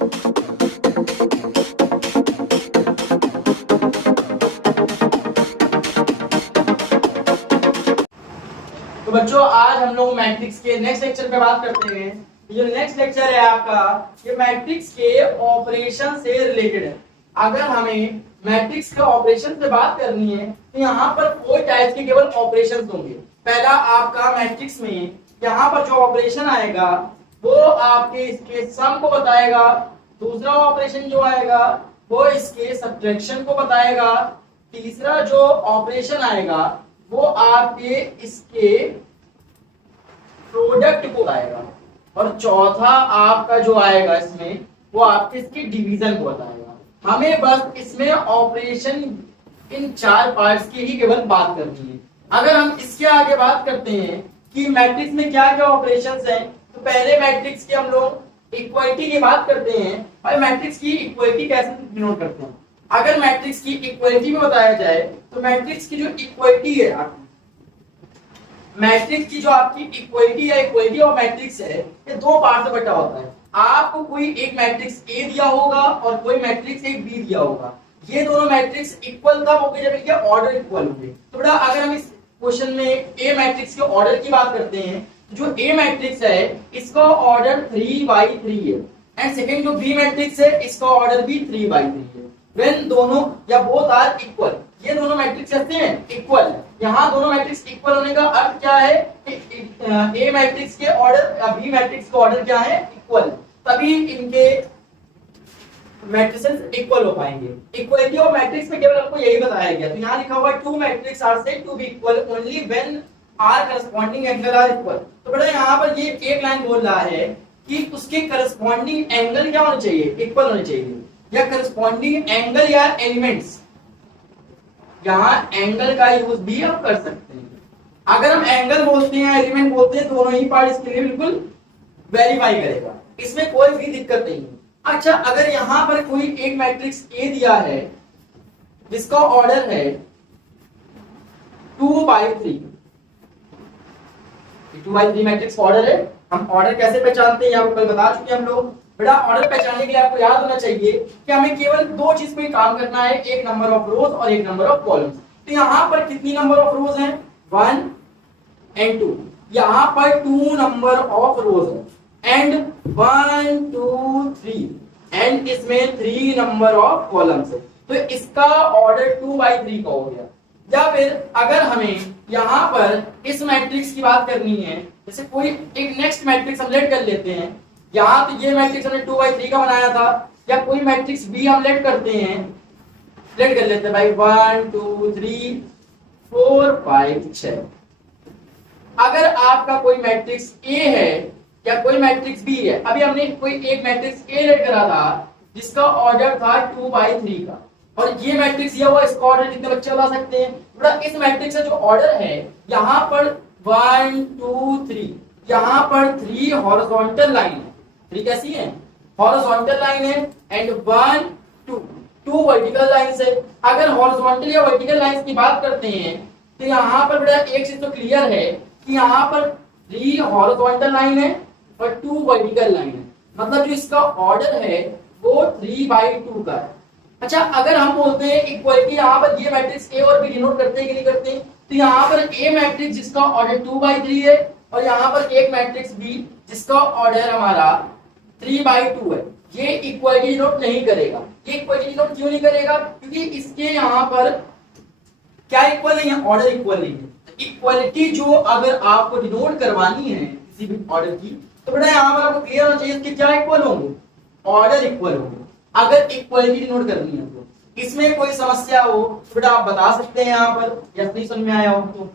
तो बच्चों आज हम लोग मैट्रिक्स के नेक्स्ट लेक्चर पे बात करते हैं। ये जो नेक्स्ट लेक्चर है आपका, ये मैट्रिक्स के ऑपरेशन से रिलेटेड है। अगर हमें मैट्रिक्स के ऑपरेशन से बात करनी है तो यहाँ पर 4 टाइप के केवल ऑपरेशन होंगे। पहला आपका मैट्रिक्स में यहाँ पर जो ऑपरेशन आएगा वो आपके इसके सम को बताएगा। दूसरा ऑपरेशन जो आएगा वो इसके सब्ट्रैक्शन को बताएगा। तीसरा जो ऑपरेशन आएगा वो आपके इसके प्रोडक्ट को आएगा। और चौथा आपका जो आएगा इसमें वो आपके इसके डिवीजन को बताएगा। हमें बस इसमें ऑपरेशन इन 4 पार्ट्स की ही केवल बात करनी है। अगर हम इसके आगे बात करते हैं कि मैट्रिक्स में क्या क्या ऑपरेशंस हैं, तो पहले मैट्रिक्स की हम लोग इक्वलिटी की बात करते हैं। और मैट्रिक्स की इक्वलिटी कैसे डिनोट करते हैं, अगर मैट्रिक्स की इक्वलिटी में बताया जाए तो मैट्रिक्स की जो इक्वलिटी है आपकी, मैट्रिक्स की जो आपकी इक्वलिटी है, इक्वलिटी ऑफ मैट्रिक्स है, ये 2 पार्ट से बटा होता है। आपको कोई एक मैट्रिक्स ए दिया होगा और कोई मैट्रिक्स एक बी दिया होगा। ये दोनों मैट्रिक्स इक्वल कब होंगे, जब इनके ऑर्डर इक्वल होंगे। तो बेटा अगर हम इस क्वेश्चन में ए मैट्रिक्स के ऑर्डर की बात करते हैं, जो ए मैट्रिक्स है इसका ऑर्डर 3/3 है एंड सेकंड जो बी मैट्रिक्स है इसका ऑर्डर भी 3/3 है। व्हेन दोनों या बोथ आर इक्वल, ये दोनों मैट्रिक्स कैसे हैं, इक्वल है। यहाँ दोनों मैट्रिक्स इक्वल होने का अर्थ क्या है कि ए मैट्रिक्स के ऑर्डर या बी मैट्रिक्स का ऑर्डर क्या है, इक्वल, तभी इनके मैट्रिसेस इक्वल हो पाएंगे। इक्वलिटी ऑफ मैट्रिक्स में केवल आपको यही बताया गया। तो यहाँ लिखा हुआ 2 matrix are said to be equal only when are corresponding angle are equal. तो बेटा यहाँ पर ये एक लाइन बोल रहा है कि उसके करस्पॉन्डिंग एंगल क्या होने चाहिए, इक्वल होने चाहिए, या करस्पॉन्डिंग एंगल या एलिमेंट्स। यहाँ एंगल का यूज भी आप कर सकते हैं। अगर हम एंगल बोलते हैं, एलिमेंट बोलते हैं, दोनों ही पार्ट इसके लिए बिल्कुल वेरीफाई करेगा, इसमें कोई भी दिक्कत नहीं है। अच्छा, अगर यहाँ पर कोई एक मैट्रिक्स ए दिया है जिसका ऑर्डर है 2/3, 2/3 मैट्रिक्स ऑर्डर है। हम ऑर्डर कैसे पहचानते हैं आपको कल बता चुके हम लोग। बेटा ऑर्डर पहचानने के लिए आपको याद होना चाहिए कि हमें केवल 2 चीज पे काम करना है, एक नंबर ऑफ रोज और एक नंबर ऑफ कॉलम्स। तो यहाँ पर कितनी नंबर ऑफ रोज हैं, 1 and 2। यहाँ पर 2 नंबर ऑफ रोज है एंड 1 2 3 एंड इसमें 3 नंबर ऑफ कॉलम्स है। तो इसका ऑर्डर 2/3 का हो गया। या फिर अगर हमें यहाँ पर इस मैट्रिक्स की बात करनी है, जैसे कोई एक नेक्स्ट मैट्रिक्स हम लेट कर लेते हैं। यहाँ तो ये मैट्रिक्स हमने 2/3 का बनाया था, या कोई मैट्रिक्स बी हम लेट करते हैं, लेट कर लेते हैं भाई 1 2 3 4 5 6। अगर आपका कोई मैट्रिक्स ए है या कोई मैट्रिक्स बी है, अभी हमने कोई एक मैट्रिक्स ए लेट करा था जिसका ऑर्डर था 2/3 का, और ये मैट्रिक्स दिया हुआ, इसका ऑर्डर कितने बच्चे बता सकते हैं। इस मैट्रिक्स का जो ऑर्डर है यहाँ पर 1 2 3, यहाँ पर 3 हॉरिजॉन्टल लाइन है, 3 कैसी है, हॉरिजॉन्टल लाइन है, एंड 1 2 वर्टिकल लाइंस है। अगर हॉरिजॉन्टल या वर्टिकल लाइंस की बात करते हैं तो यहाँ पर बेटा एक चीज तो क्लियर है कि यहाँ पर 3 हॉरिजॉन्टल लाइन है और 2 वर्टिकल लाइन है, मतलब जो इसका ऑर्डर है वो 3/2 का है। अच्छा, अगर हम बोलते हैं इक्वलिटी, यहाँ पर ये मैट्रिक्स ए और बी डिनोट करते हैं कि नहीं करते हैं, तो यहाँ पर ए मैट्रिक्स जिसका ऑर्डर 2/3 है और यहाँ पर एक मैट्रिक्स बी जिसका ऑर्डर हमारा 3/2 है, ये इक्वलिटी डिनोट नहीं करेगा। ये इक्वलिटी डिनोट क्यों नहीं करेगा, क्योंकि इसके यहाँ पर क्या इक्वल नहीं है, ऑर्डर इक्वल नहीं है। इक्वलिटी जो अगर आपको डिनोट करवानी है किसी भी ऑर्डर की, तो बेटा यहाँ पर आपको क्लियर होना चाहिए इसके क्या इक्वल होंगे, ऑर्डर इक्वल होंगे। अगर इक्वलिटी डिनोट करनी है तो इसमें कोई समस्या हो तो बेटा आप बता सकते हैं यहाँ पर, या नहीं समझ में आया हो तो।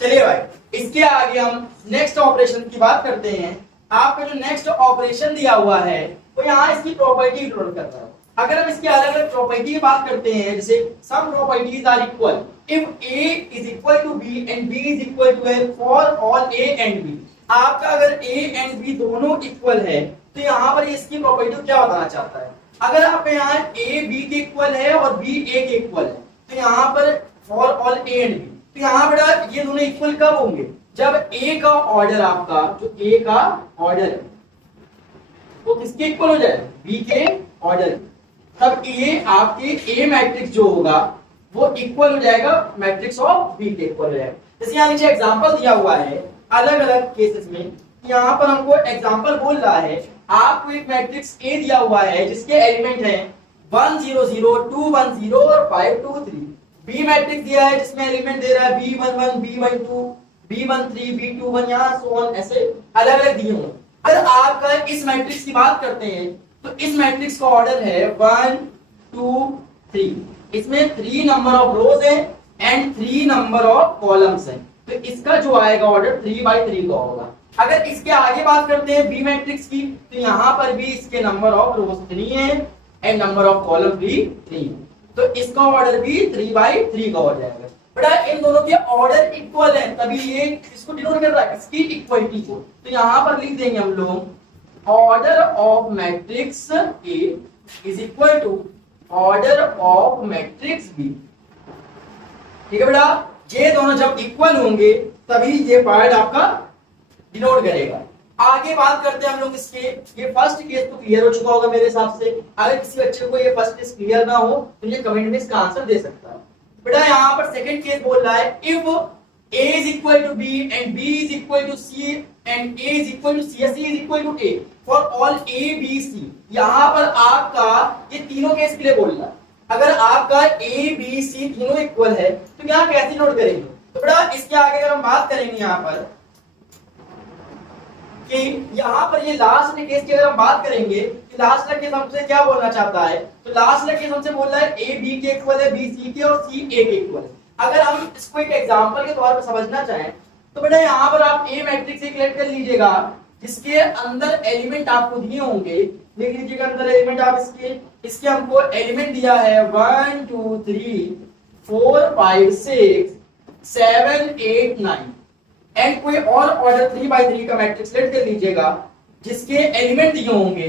चलिए भाई, इसके आगे हम नेक्स्ट ऑपरेशन की बात करते हैं। आपका जो नेक्स्ट ऑपरेशन दिया हुआ है वो यहाँ इसकी प्रॉपर्टी डिनोट करता है। अगर हम इसकी अलग अलग प्रॉपर्टी की बात करते हैं, जैसे some properties are equal if a is equal to b and b is equal to a for all a and b। आपका अगर a एंड b दोनों इक्वल है तो यहाँ पर इसकी प्रॉपर्टी क्या बताना चाहता है। अगर आपके यहाँ a b के इक्वल है और b a के इक्वल है, तो यहाँ पर for all a and b, तो यहाँ बेटा ये दोनों इक्वल कब होंगे, जब a का ऑर्डर, आपका जो a का ऑर्डर है वो किसके इक्वल हो जाए, बी के ऑर्डर, तब ये आपके ए मैट्रिक्स जो होगा वो इक्वल हो जाएगा मैट्रिक्स ऑफ बी के इक्वल हो जाएगा। जैसे यहाँ नीचे एग्जांपल दिया हुआ है अलग अलग केसेस में, यहाँ पर हमको एग्जांपल बोल रहा है आपको एक मैट्रिक्स ए दिया हुआ है जिसके एलिमेंट हैं 1 0 0 2 1 0 और 5 2 3। बी मैट्रिक्स दिया है जिसमें एलिमेंट दे रहा है b11 b12 b13 b21 यहाँ सो ऑन, ऐसे अलग अलग दिए हुए। अगर आपका इस मैट्रिक्स की बात करते हैं तो इस मैट्रिक्स का ऑर्डर है 1 2 3, इसमें 3 नंबर ऑफ रोज है एंड 3 नंबर ऑफ कॉलम्स है, तो इसका जो आएगा ऑर्डर 3/3 का होगा। अगर इसके आगे बात करते हैं बी मैट्रिक्स की, तो यहाँ पर भी इसके नंबर ऑफ रोज 3 है एंड नंबर ऑफ कॉलम भी 3, तो इसका ऑर्डर भी 3/3 का हो जाएगा। बेटा इन दोनों के ऑर्डर इक्वल है तभी ये इसको डिनोट कर रहा है इसकी इक्वलिटी को, तो यहाँ पर लिख देंगे हम लोग order of matrix A is equal to order of matrix B. ठीक है बेटा, ये दोनों जब इक्वल होंगे तभी ये पार्ट आपका डिनोट करेगा। आगे बात करते हैं हम लोग इसके, ये फर्स्ट केस तो क्लियर हो चुका होगा मेरे हिसाब से। अगर किसी बच्चे को ये फर्स्ट केस क्लियर ना हो तो ये कमेंट में इसका आंसर दे सकता है। बेटा यहाँ पर सेकंड केस बोल रहा है if a is equal to b and b is equal to c and a is equal to c, c is equal to a for all a b c। यहाँ पर आपका ये तीनों केस के लिए बोल रहा है, अगर आपका a b c तीनों इक्वल है तो यहाँ कैसे नोट करेंगे। तो बेटा इसके आगे अगर हम बात करेंगे यहाँ पर कि यहाँ पर ये लास्ट केस की अगर हम बात करेंगे कि लास्ट केस हमसे क्या बोलना चाहता है, तो लास्ट केस हमसे बोल रहा है a b के इक्वल है, b c के और c a के इक्वल है। अगर हम इसको एक एग्जांपल के तौर पर समझना चाहें तो बेटा यहाँ पर आप ए मैट्रिक्स एक लेट कर लीजिएगा जिसके अंदर एलिमेंट आपको दिए होंगे, लिख लीजिएगा अंदर एलिमेंट आप इसके हमको एलिमेंट दिया है 1 2 3 4 5 6 7 8 9 एंड कोई और ऑर्डर 3/3 का मैट्रिक्स लेट कर लीजिएगा जिसके एलिमेंट दिए होंगे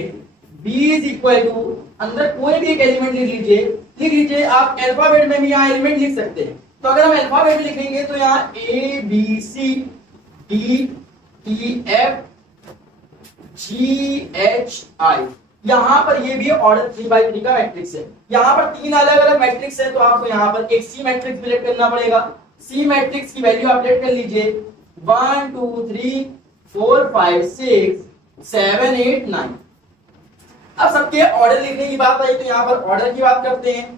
b इज इक्वल टू, अंदर कोई भी एक एलिमेंट लिख लीजिए आप अल्फाबेट में भी यहाँ एलिमेंट लिख सकते हैं। तो अगर हम अल्फाबेट लिखेंगे तो यहाँ a b c d e f g h i, यहाँ पर ये भी ऑर्डर 3/3 का मैट्रिक्स है। यहाँ पर 3 अलग अलग मैट्रिक्स है तो आपको यहाँ पर एक सी मैट्रिक्स भी लेट करना पड़ेगा। सी मैट्रिक्स की वैल्यू आप लेट कर लीजिए 1 2 3 4 5 6 7 8 9। अब सबके ऑर्डर लिखने की बात आई तो यहाँ पर ऑर्डर की बात करते हैं।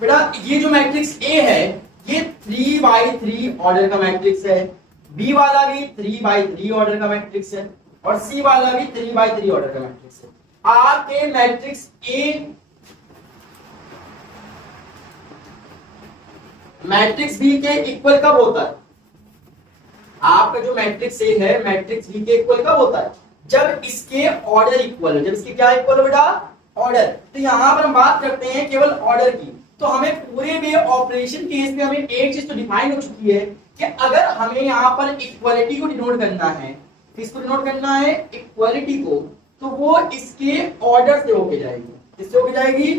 बेटा ये जो मैट्रिक्स A है ये 3/3 ऑर्डर का मैट्रिक्स है, B वाला भी 3/3 ऑर्डर का मैट्रिक्स है और C वाला भी 3/3 ऑर्डर का मैट्रिक्स है। आपके मैट्रिक्स A मैट्रिक्स B के इक्वल कब होता है? आपका जो मैट्रिक्स A है मैट्रिक्स B के इक्वल कब होता है? जब इसके ऑर्डर इक्वल हो। जब इसके क्या इक्वल हो बेटा? ऑर्डर। तो यहां पर हम बात करते हैं केवल ऑर्डर की, तो हमें पूरे में ऑपरेशन केस में हमें एक चीज तो डिफाइन हो चुकी है कि अगर हमें यहाँ पर इक्वालिटी को डिनोट करना है, किसको डिनोट करना है? इक्वालिटी को, तो वो इसके ऑर्डर से होके जाएगी। किससे होके जाएगी?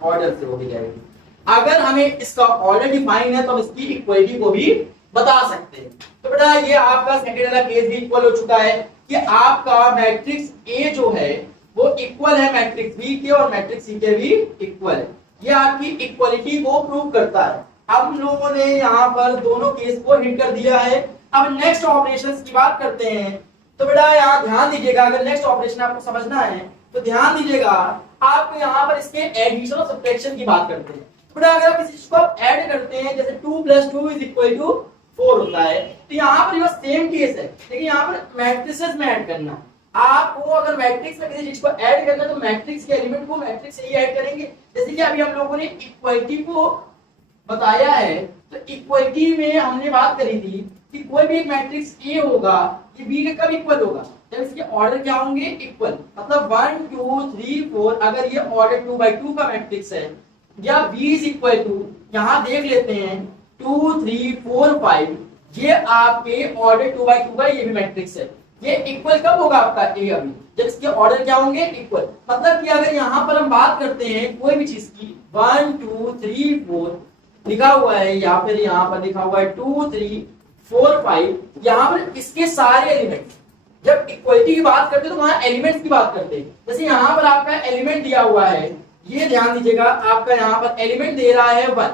ऑर्डर से होके जाएगी। अगर हमें इसका ऑर्डर डिफाइन है तो हम इसकी इक्वालिटी को भी बता सकते हैं। तो बेटा ये आपका सेकंड वाला केस भी इक्वल हो चुका है कि आपका मैट्रिक्स ए जो है वो इक्वल है मैट्रिक्स बी के और मैट्रिक्स सी के भी इक्वल है। ये आपकी इक्वलिटी को प्रूव करता है। अब हम लोगों ने यहाँ पर दोनों केस को हिट कर दिया है। अब नेक्स्ट ऑपरेशंस की बात करते हैं। तो बेटा यहाँ ध्यान दीजिएगा, अगर नेक्स्ट ऑपरेशन आपको समझना है तो ध्यान दीजिएगा। आपको यहाँ पर इसके एडिशन और सब्ट्रैक्शन की बात करते हैं। बेटा अगर आप किसी चीज को ऐड करते हैं जैसे 2 + 2 = 4 होता है, तो यहाँ पर यह सेम केस है, लेकिन यहाँ पर मैट्रिसेस में ऐड करना। आपको अगर मैट्रिक्स में किसी चीज को ऐड करना है तो मैट्रिक्स के एलिमेंट को मैट्रिक्स से ही ऐड करेंगे। जैसे कि अभी हम लोगों ने इक्वलिटी को बताया है, तो इक्वलिटी में हमने बात करी थी कि कोई भी एक मैट्रिक्स ए होगा, ये बी के कब इक्वल होगा? जब इसके ऑर्डर क्या होंगे? इक्वल। मतलब 1 2 3 4 अगर ये ऑर्डर 2/2 का मैट्रिक्स है या बी इज इक्वल टू, यहाँ देख लेते हैं 2 3 4 5, ये आपके ऑर्डर 2/2 का ये भी मैट्रिक्स है। ये इक्वल कब होगा आपका ए? अभी जब इसके ऑर्डर क्या होंगे? इक्वल। मतलब कि अगर यहाँ पर हम बात करते हैं कोई भी चीज की 1 2 3 4 लिखा हुआ है या फिर यहाँ पर लिखा हुआ है 2 3 4 5, यहाँ पर इसके सारे एलिमेंट जब इक्वलिटी की बात करते हैं तो वहां एलिमेंट्स की बात करते हैं। जैसे यहाँ पर आपका एलिमेंट दिया हुआ है, ये ध्यान दीजिएगा, आपका यहाँ पर एलिमेंट दे रहा है 1।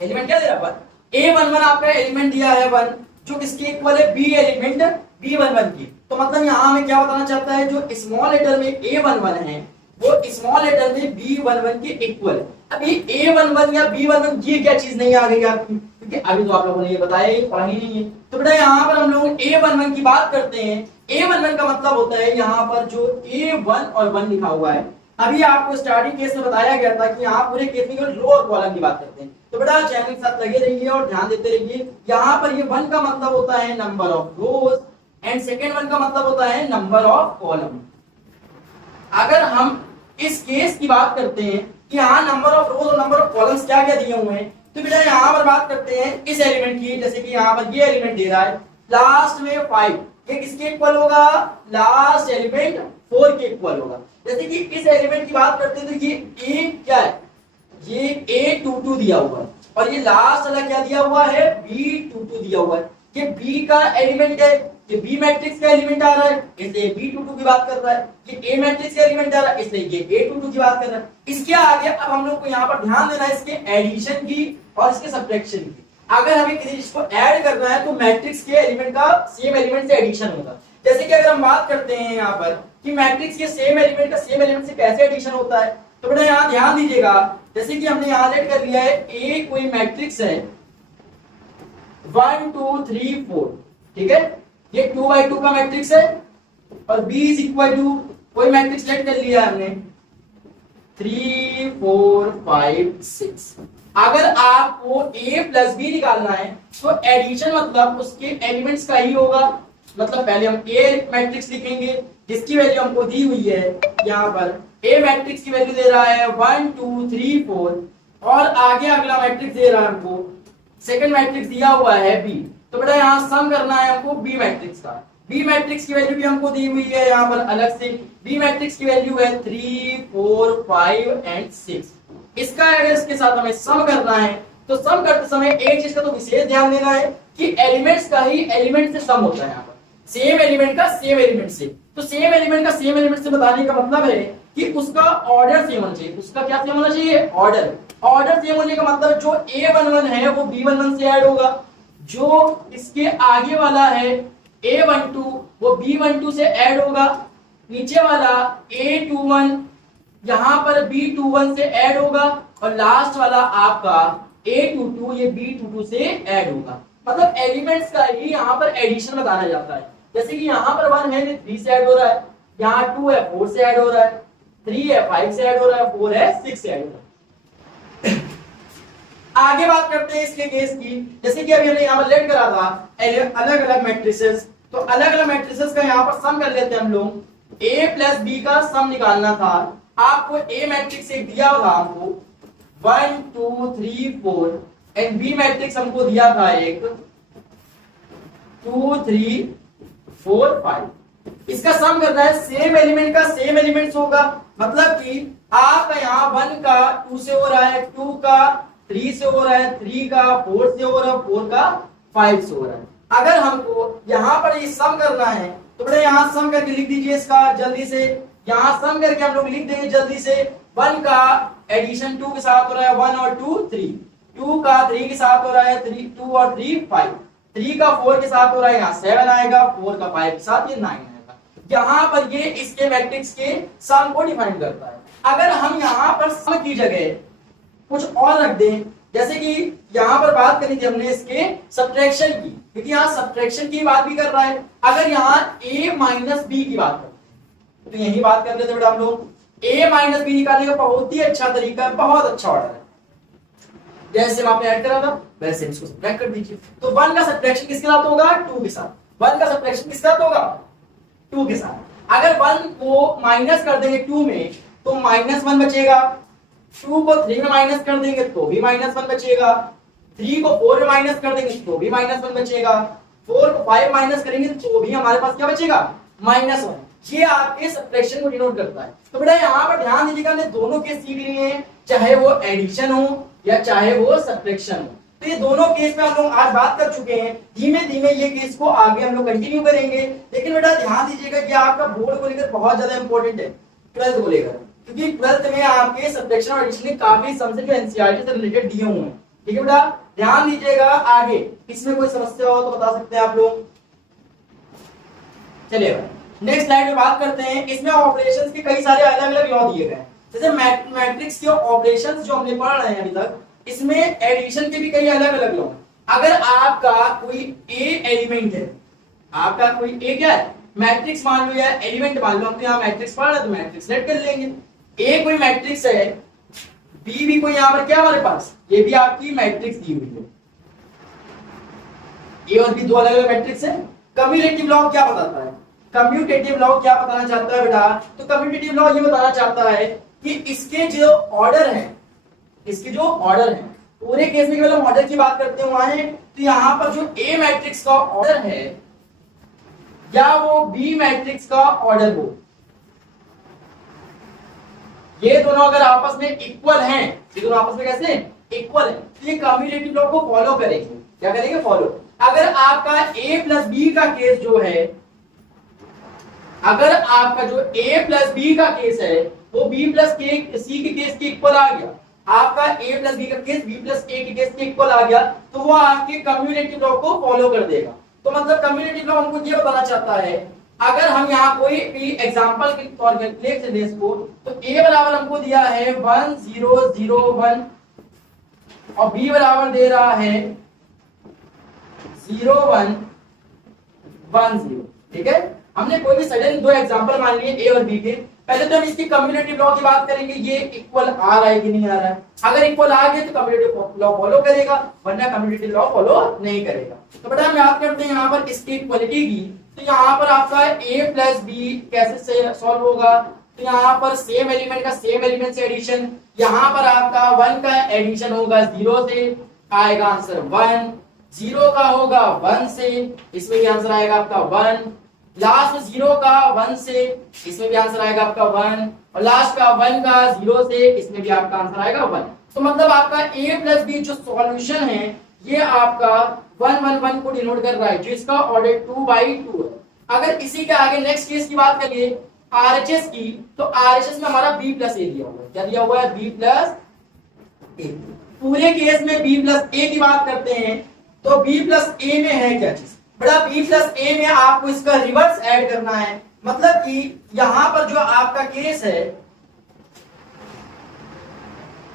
एलिमेंट क्या दे रहा है 1। A11 आपका एलिमेंट दिया है 1, जो किसके इक्वल है, B एलिमेंट B11 की। तो मतलब यहाँ हमें क्या बताना चाहता है, जो स्मॉल लेटर में A11 है वो स्मॉल लेटर में B11 के इक्वल। अब ये A11 या B11 ये क्या चीज नहीं आ गई आपकी, क्योंकि अभी तो आप लोगों ने ये बताया, ये पढ़ा ही नहीं है। तो बेटा यहाँ पर हम लोग A11 की बात करते हैं। A11 का मतलब होता है यहाँ पर जो A1 और 1 लिखा हुआ है। अभी आपको स्टार्टिंग केस में बताया गया था कि यहाँ पूरे केस में रो और कॉलम की बात करते हैं। तो बेटा चैनल के साथ लगे रहिए और ध्यान देते रहिए। यहाँ पर ये 1 का मतलब होता है number of rose and second 1 का मतलब होता है नंबर ऑफ कॉलम। अगर हम इस केस की बात करते हैं कि यहाँ नंबर ऑफ रोज और नंबर ऑफ कॉलम्स क्या क्या दिए हुए हैं, तो बेटा यहाँ पर बात करते हैं इस एलिमेंट की। जैसे कि यहाँ पर ये एलिमेंट दे रहा है लास्ट में 5, ये किसके इक्वल होगा, लास्ट एलिमेंट 4 के इक्वल होगा। जैसे कि इस एलिमेंट की बात करते हैं तो ये ए क्या है, ये A22 दिया हुआ है और ये लास्ट वाला क्या दिया हुआ है, B22 दिया हुआ है। ये B का एलिमेंट है, ये B मैट्रिक्स का एलिमेंट आ रहा है इसलिए B22 की बात कर रहा है। ये A मैट्रिक्स का एलिमेंट आ रहा है इसलिए ये A22 की बात कर रहा है। इसके आगे अब हम लोग को यहाँ पर ध्यान देना है इसके एडिशन की और इसके सब्ट्रैक्शन की। अगर हमें किसी चीज को ऐड करना है तो मैट्रिक्स के एलिमेंट का सेम एलिमेंट से एडिशन होगा। जैसे कि अगर हम बात करते हैं यहाँ पर कि मैट्रिक्स के सेम एलिमेंट का सेम एलिमेंट से कैसे एडिशन होता है, तो बेटा यहाँ ध्यान दीजिएगा। जैसे कि हमने यहाँ लेट कर लिया है ए कोई मैट्रिक्स है 1 2 3 4, ठीक है, ये 2x2 का मैट्रिक्स है और B इज इक्वल टू कोई मैट्रिक्स लेट कर लिया है हमने 3 4 5 6। अगर आपको A प्लस बी निकालना है तो एडिशन मतलब उसके एलिमेंट्स का ही होगा। मतलब पहले हम A मैट्रिक्स लिखेंगे जिसकी वैल्यू हमको दी हुई है, यहाँ पर A मैट्रिक्स की वैल्यू दे रहा है 1 2 3 4 और आगे अगला मैट्रिक्स दे रहा है हमको, सेकंड मैट्रिक्स दिया हुआ है B। तो बेटा यहाँ सम करना है हमको B मैट्रिक्स का। B मैट्रिक्स की वैल्यू भी हमको दी हुई है यहाँ पर अलग से। B मैट्रिक्स की वैल्यू है 3 4 5 एंड 6। इसका अगर इसके साथ हमें सम करना है तो सम करते समय एक चीज का तो विशेष ध्यान देना है कि एलिमेंट्स का ही एलिमेंट से सम होता है। यहाँ पर सेम एलिमेंट का सेम एलिमेंट से, तो सेम एलिमेंट का सेम एलिमेंट से बताने का मतलब है कि उसका ऑर्डर सेम होना चाहिए। उसका क्या सेम होना चाहिए, ऑर्डर। ऑर्डर सेम होने का मतलब जो A11 है वो B11 से ऐड होगा, जो इसके आगे वाला है A12 वो B12 से ऐड होगा, नीचे वाला A21 यहाँ पर B21 से ऐड होगा और लास्ट वाला आपका A22 ये B22 से ऐड होगा। मतलब एलिमेंट्स का ही यहाँ पर एडिशन बताया जाता है। जैसे कि यहाँ पर 1 है 3 से ऐड हो रहा है, यहाँ 2 है 4 से ऐड हो रहा है, 3 है 5 से ऐड हो रहा है, 4 है 6 से ऐड हो रहा है। आगे बात करते हैं इसके केस की। जैसे कि अभी हमने यहाँ पर लेट करा था अलग अलग मैट्रिसेस, तो अलग अलग मैट्रिसेस का यहाँ पर सम कर लेते हैं हम लोग। A प्लस बी का सम निकालना था आपको। A मैट्रिक्स एक दिया था हमको 1 2 3 4 एंड B मैट्रिक्स हमको दिया था एक 2 3 4 5। इसका सम करना है, सेम एलिमेंट का सेम एलिमेंट्स होगा। मतलब कि आपका यहाँ 1 का 2 से हो रहा है, 2 का 3 से हो रहा है, 3 का 4 से हो रहा है, 4 का 5 से हो रहा है। अगर हमको यहाँ पर ये सम करना है तो बेटा यहाँ सम करके लिख दीजिए इसका जल्दी से। यहाँ सम करके हम लोग लिख देंगे जल्दी से। 1 का एडिशन 2 के साथ हो रहा है 1 और 2 3, 2 का 3 के साथ हो रहा है 3 2 और 3 5, 3 का 4 के साथ हो रहा है यहाँ 7 आएगा, 4 का 5 के साथ ये 9 आएगा। यहाँ पर ये इसके मैट्रिक्स के सम को डिफाइन करता है। अगर हम यहाँ पर सम की जगह कुछ और रख दें, जैसे कि यहाँ पर बात करी थी हमने इसके सब्ट्रैक्शन की, क्योंकि यहाँ सब्ट्रैक्शन की बात भी कर रहा है। अगर यहाँ A माइनस बी की बात करते हैं तो यही बात कर रहे थे बेटा हम लोग। A माइनस बी निकालने का बहुत ही अच्छा तरीका है, बहुत अच्छा ऑर्डर है। जैसे हम आपने ऐड करा था वैसे इसको सब्ट्रैक्ट कर दीजिए। तो 1 का सब्ट्रैक्शन किसके साथ होगा, 2 के साथ। 1 का सब्ट्रैक्शन किसके साथ होगा, 2 के साथ। अगर 1 को माइनस कर देंगे 2 में तो -1 बचेगा, 2 को 3 में माइनस कर देंगे तो भी -1 बचेगा, 3 को 4 में माइनस कर देंगे तो भी -1 बचेगा, 4 को 5 माइनस करेंगे तो भी हमारे पास क्या बचेगा, -1। ये आपके सब्ट्रैक्शन को डिनोट करता है। तो बेटा यहाँ पर ध्यान दीजिएगा, हमने दोनों केस सीख लिए हैं, चाहे वो एडिशन हो या चाहे वो सब्ट्रैक्शन हो। तो तो ये दोनों केस में हम लोग आज बात कर चुके हैं, धीमे धीमे ये केस को आगे हम लोग कंटिन्यू करेंगे। लेकिन बेटा ध्यान दीजिएगा कि आपका बोर्ड को लेकर बहुत ज्यादा इंपॉर्टेंट है 12th को लेकर, क्योंकि 12th में आपके सब्ट्रैक्शन और एडिशन के काफी सम से जो एनसीईआरटी से रिलेटेड दिए हुए हैं। ठीक है बेटा, ध्यान दीजिएगा। आगे इसमें कोई समस्या हो तो बता सकते हैं आप लोग। चलिए नेक्स्ट स्लाइड में बात करते हैं। इसमें ऑपरेशंस के कई सारे अलग अलग लॉ दिए गए हैं, जैसे मैट्रिक्स के ऑपरेशंस जो हमने पढ़ रहे हैं अभी तक, इसमें एडिशन के भी कई अलग अलग लॉ हैं। अगर आपका कोई ए एलिमेंट है, आपका कोई ए क्या है, मैट्रिक्स मान लो या एलिमेंट मान लो, हम यहाँ मैट्रिक्स पढ़ रहे हैं तो मैट्रिक्स सेट कर लेंगे। ए कोई मैट्रिक्स है, बी भी कोई यहाँ पर क्या हमारे पास, ये भी आपकी मैट्रिक्स दी हुई है। ए और बी दो अलग अलग मैट्रिक्स है। कम्यूटेटिव लॉ क्या बताता है, कम्यूटेटिव लॉ क्या बताना चाहता है बेटा, तो कम्यूटेटिव लॉ ये बताना चाहता है कि इसके जो ऑर्डर है, इसके जो ऑर्डर है, पूरे केस में केवल हम ऑर्डर की बात करते हुए हैं, तो यहां पर जो ए मैट्रिक्स का ऑर्डर है या वो बी मैट्रिक्स का ऑर्डर हो, ये दोनों अगर आपस में इक्वल हैं, ये दोनों आपस में कैसे इक्वल है, तो ये कम्यूटेटिव लॉ को फॉलो करेंगे। क्या करेंगे, फॉलो। अगर आपका a प्लस बी का केस जो है, अगर आपका जो a प्लस बी का केस है वो b प्लस सी के केस के इक्वल आ गया, आपका a प्लस बी का केस b प्लस ए के केस के इक्वल आ गया, तो वो आपके कम्यूटेटिव लॉ को फॉलो कर देगा। तो मतलब कम्यूटेटिव लॉ हमको ये बताना चाहता है, अगर हम यहाँ कोई भी एग्जांपल के तौर पर लिख दें इसको, तो a बराबर हमको दिया है 1 0 0 1 और b बराबर दे रहा है 0 1 1 0। ठीक है, हमने कोई भी सडन दो एग्जांपल मान लिए ए और बी के। पहले तो हम इसकी कम्यूटेटिव लॉ की बात करेंगे, ये इक्वल आ रहा है कि नहीं आ रहा है। अगर इक्वल आ गया तो कम्यूटेटिव लॉ फॉलो करेगा, वरना कम्यूटेटिव लॉ फॉलो नहीं करेगा। तो बेटा हम याद करते हैं यहाँ पर इसकी इक्वलिटी की, तो यहाँ पर आपका a प्लस बी कैसे सॉल्व होगा, तो यहाँ पर सेम एलिमेंट का सेम एलिमेंट से एडिशन, यहाँ पर आपका 1 का एडिशन होगा 0 से, आएगा आंसर 1, 0 का होगा 1 से, इसमें भी आंसर आएगा आपका 1, लास्ट में 0 का 1 से, इसमें भी आंसर आएगा आपका 1, और लास्ट का 1 का 0 से, इसमें भी आपका आंसर आएगा 1। तो मतलब आपका a प्लस बी जो सॉल्यूशन है ये आपका 1 1 1 को डिनोट कर रहा है, जिसका ऑर्डर 2/2 है। अगर इसी के आगे नेक्स्ट केस की बात करिए आरएचएस की, तो आरएचएस में हमारा b प्लस ए दिया हुआ है। क्या दिया हुआ है, b प्लस ए। पूरे केस में b प्लस ए की बात करते हैं, तो b प्लस ए में है क्या चीज, बड़ा b प्लस ए में आपको इसका रिवर्स ऐड करना है। मतलब कि यहां पर जो आपका केस है,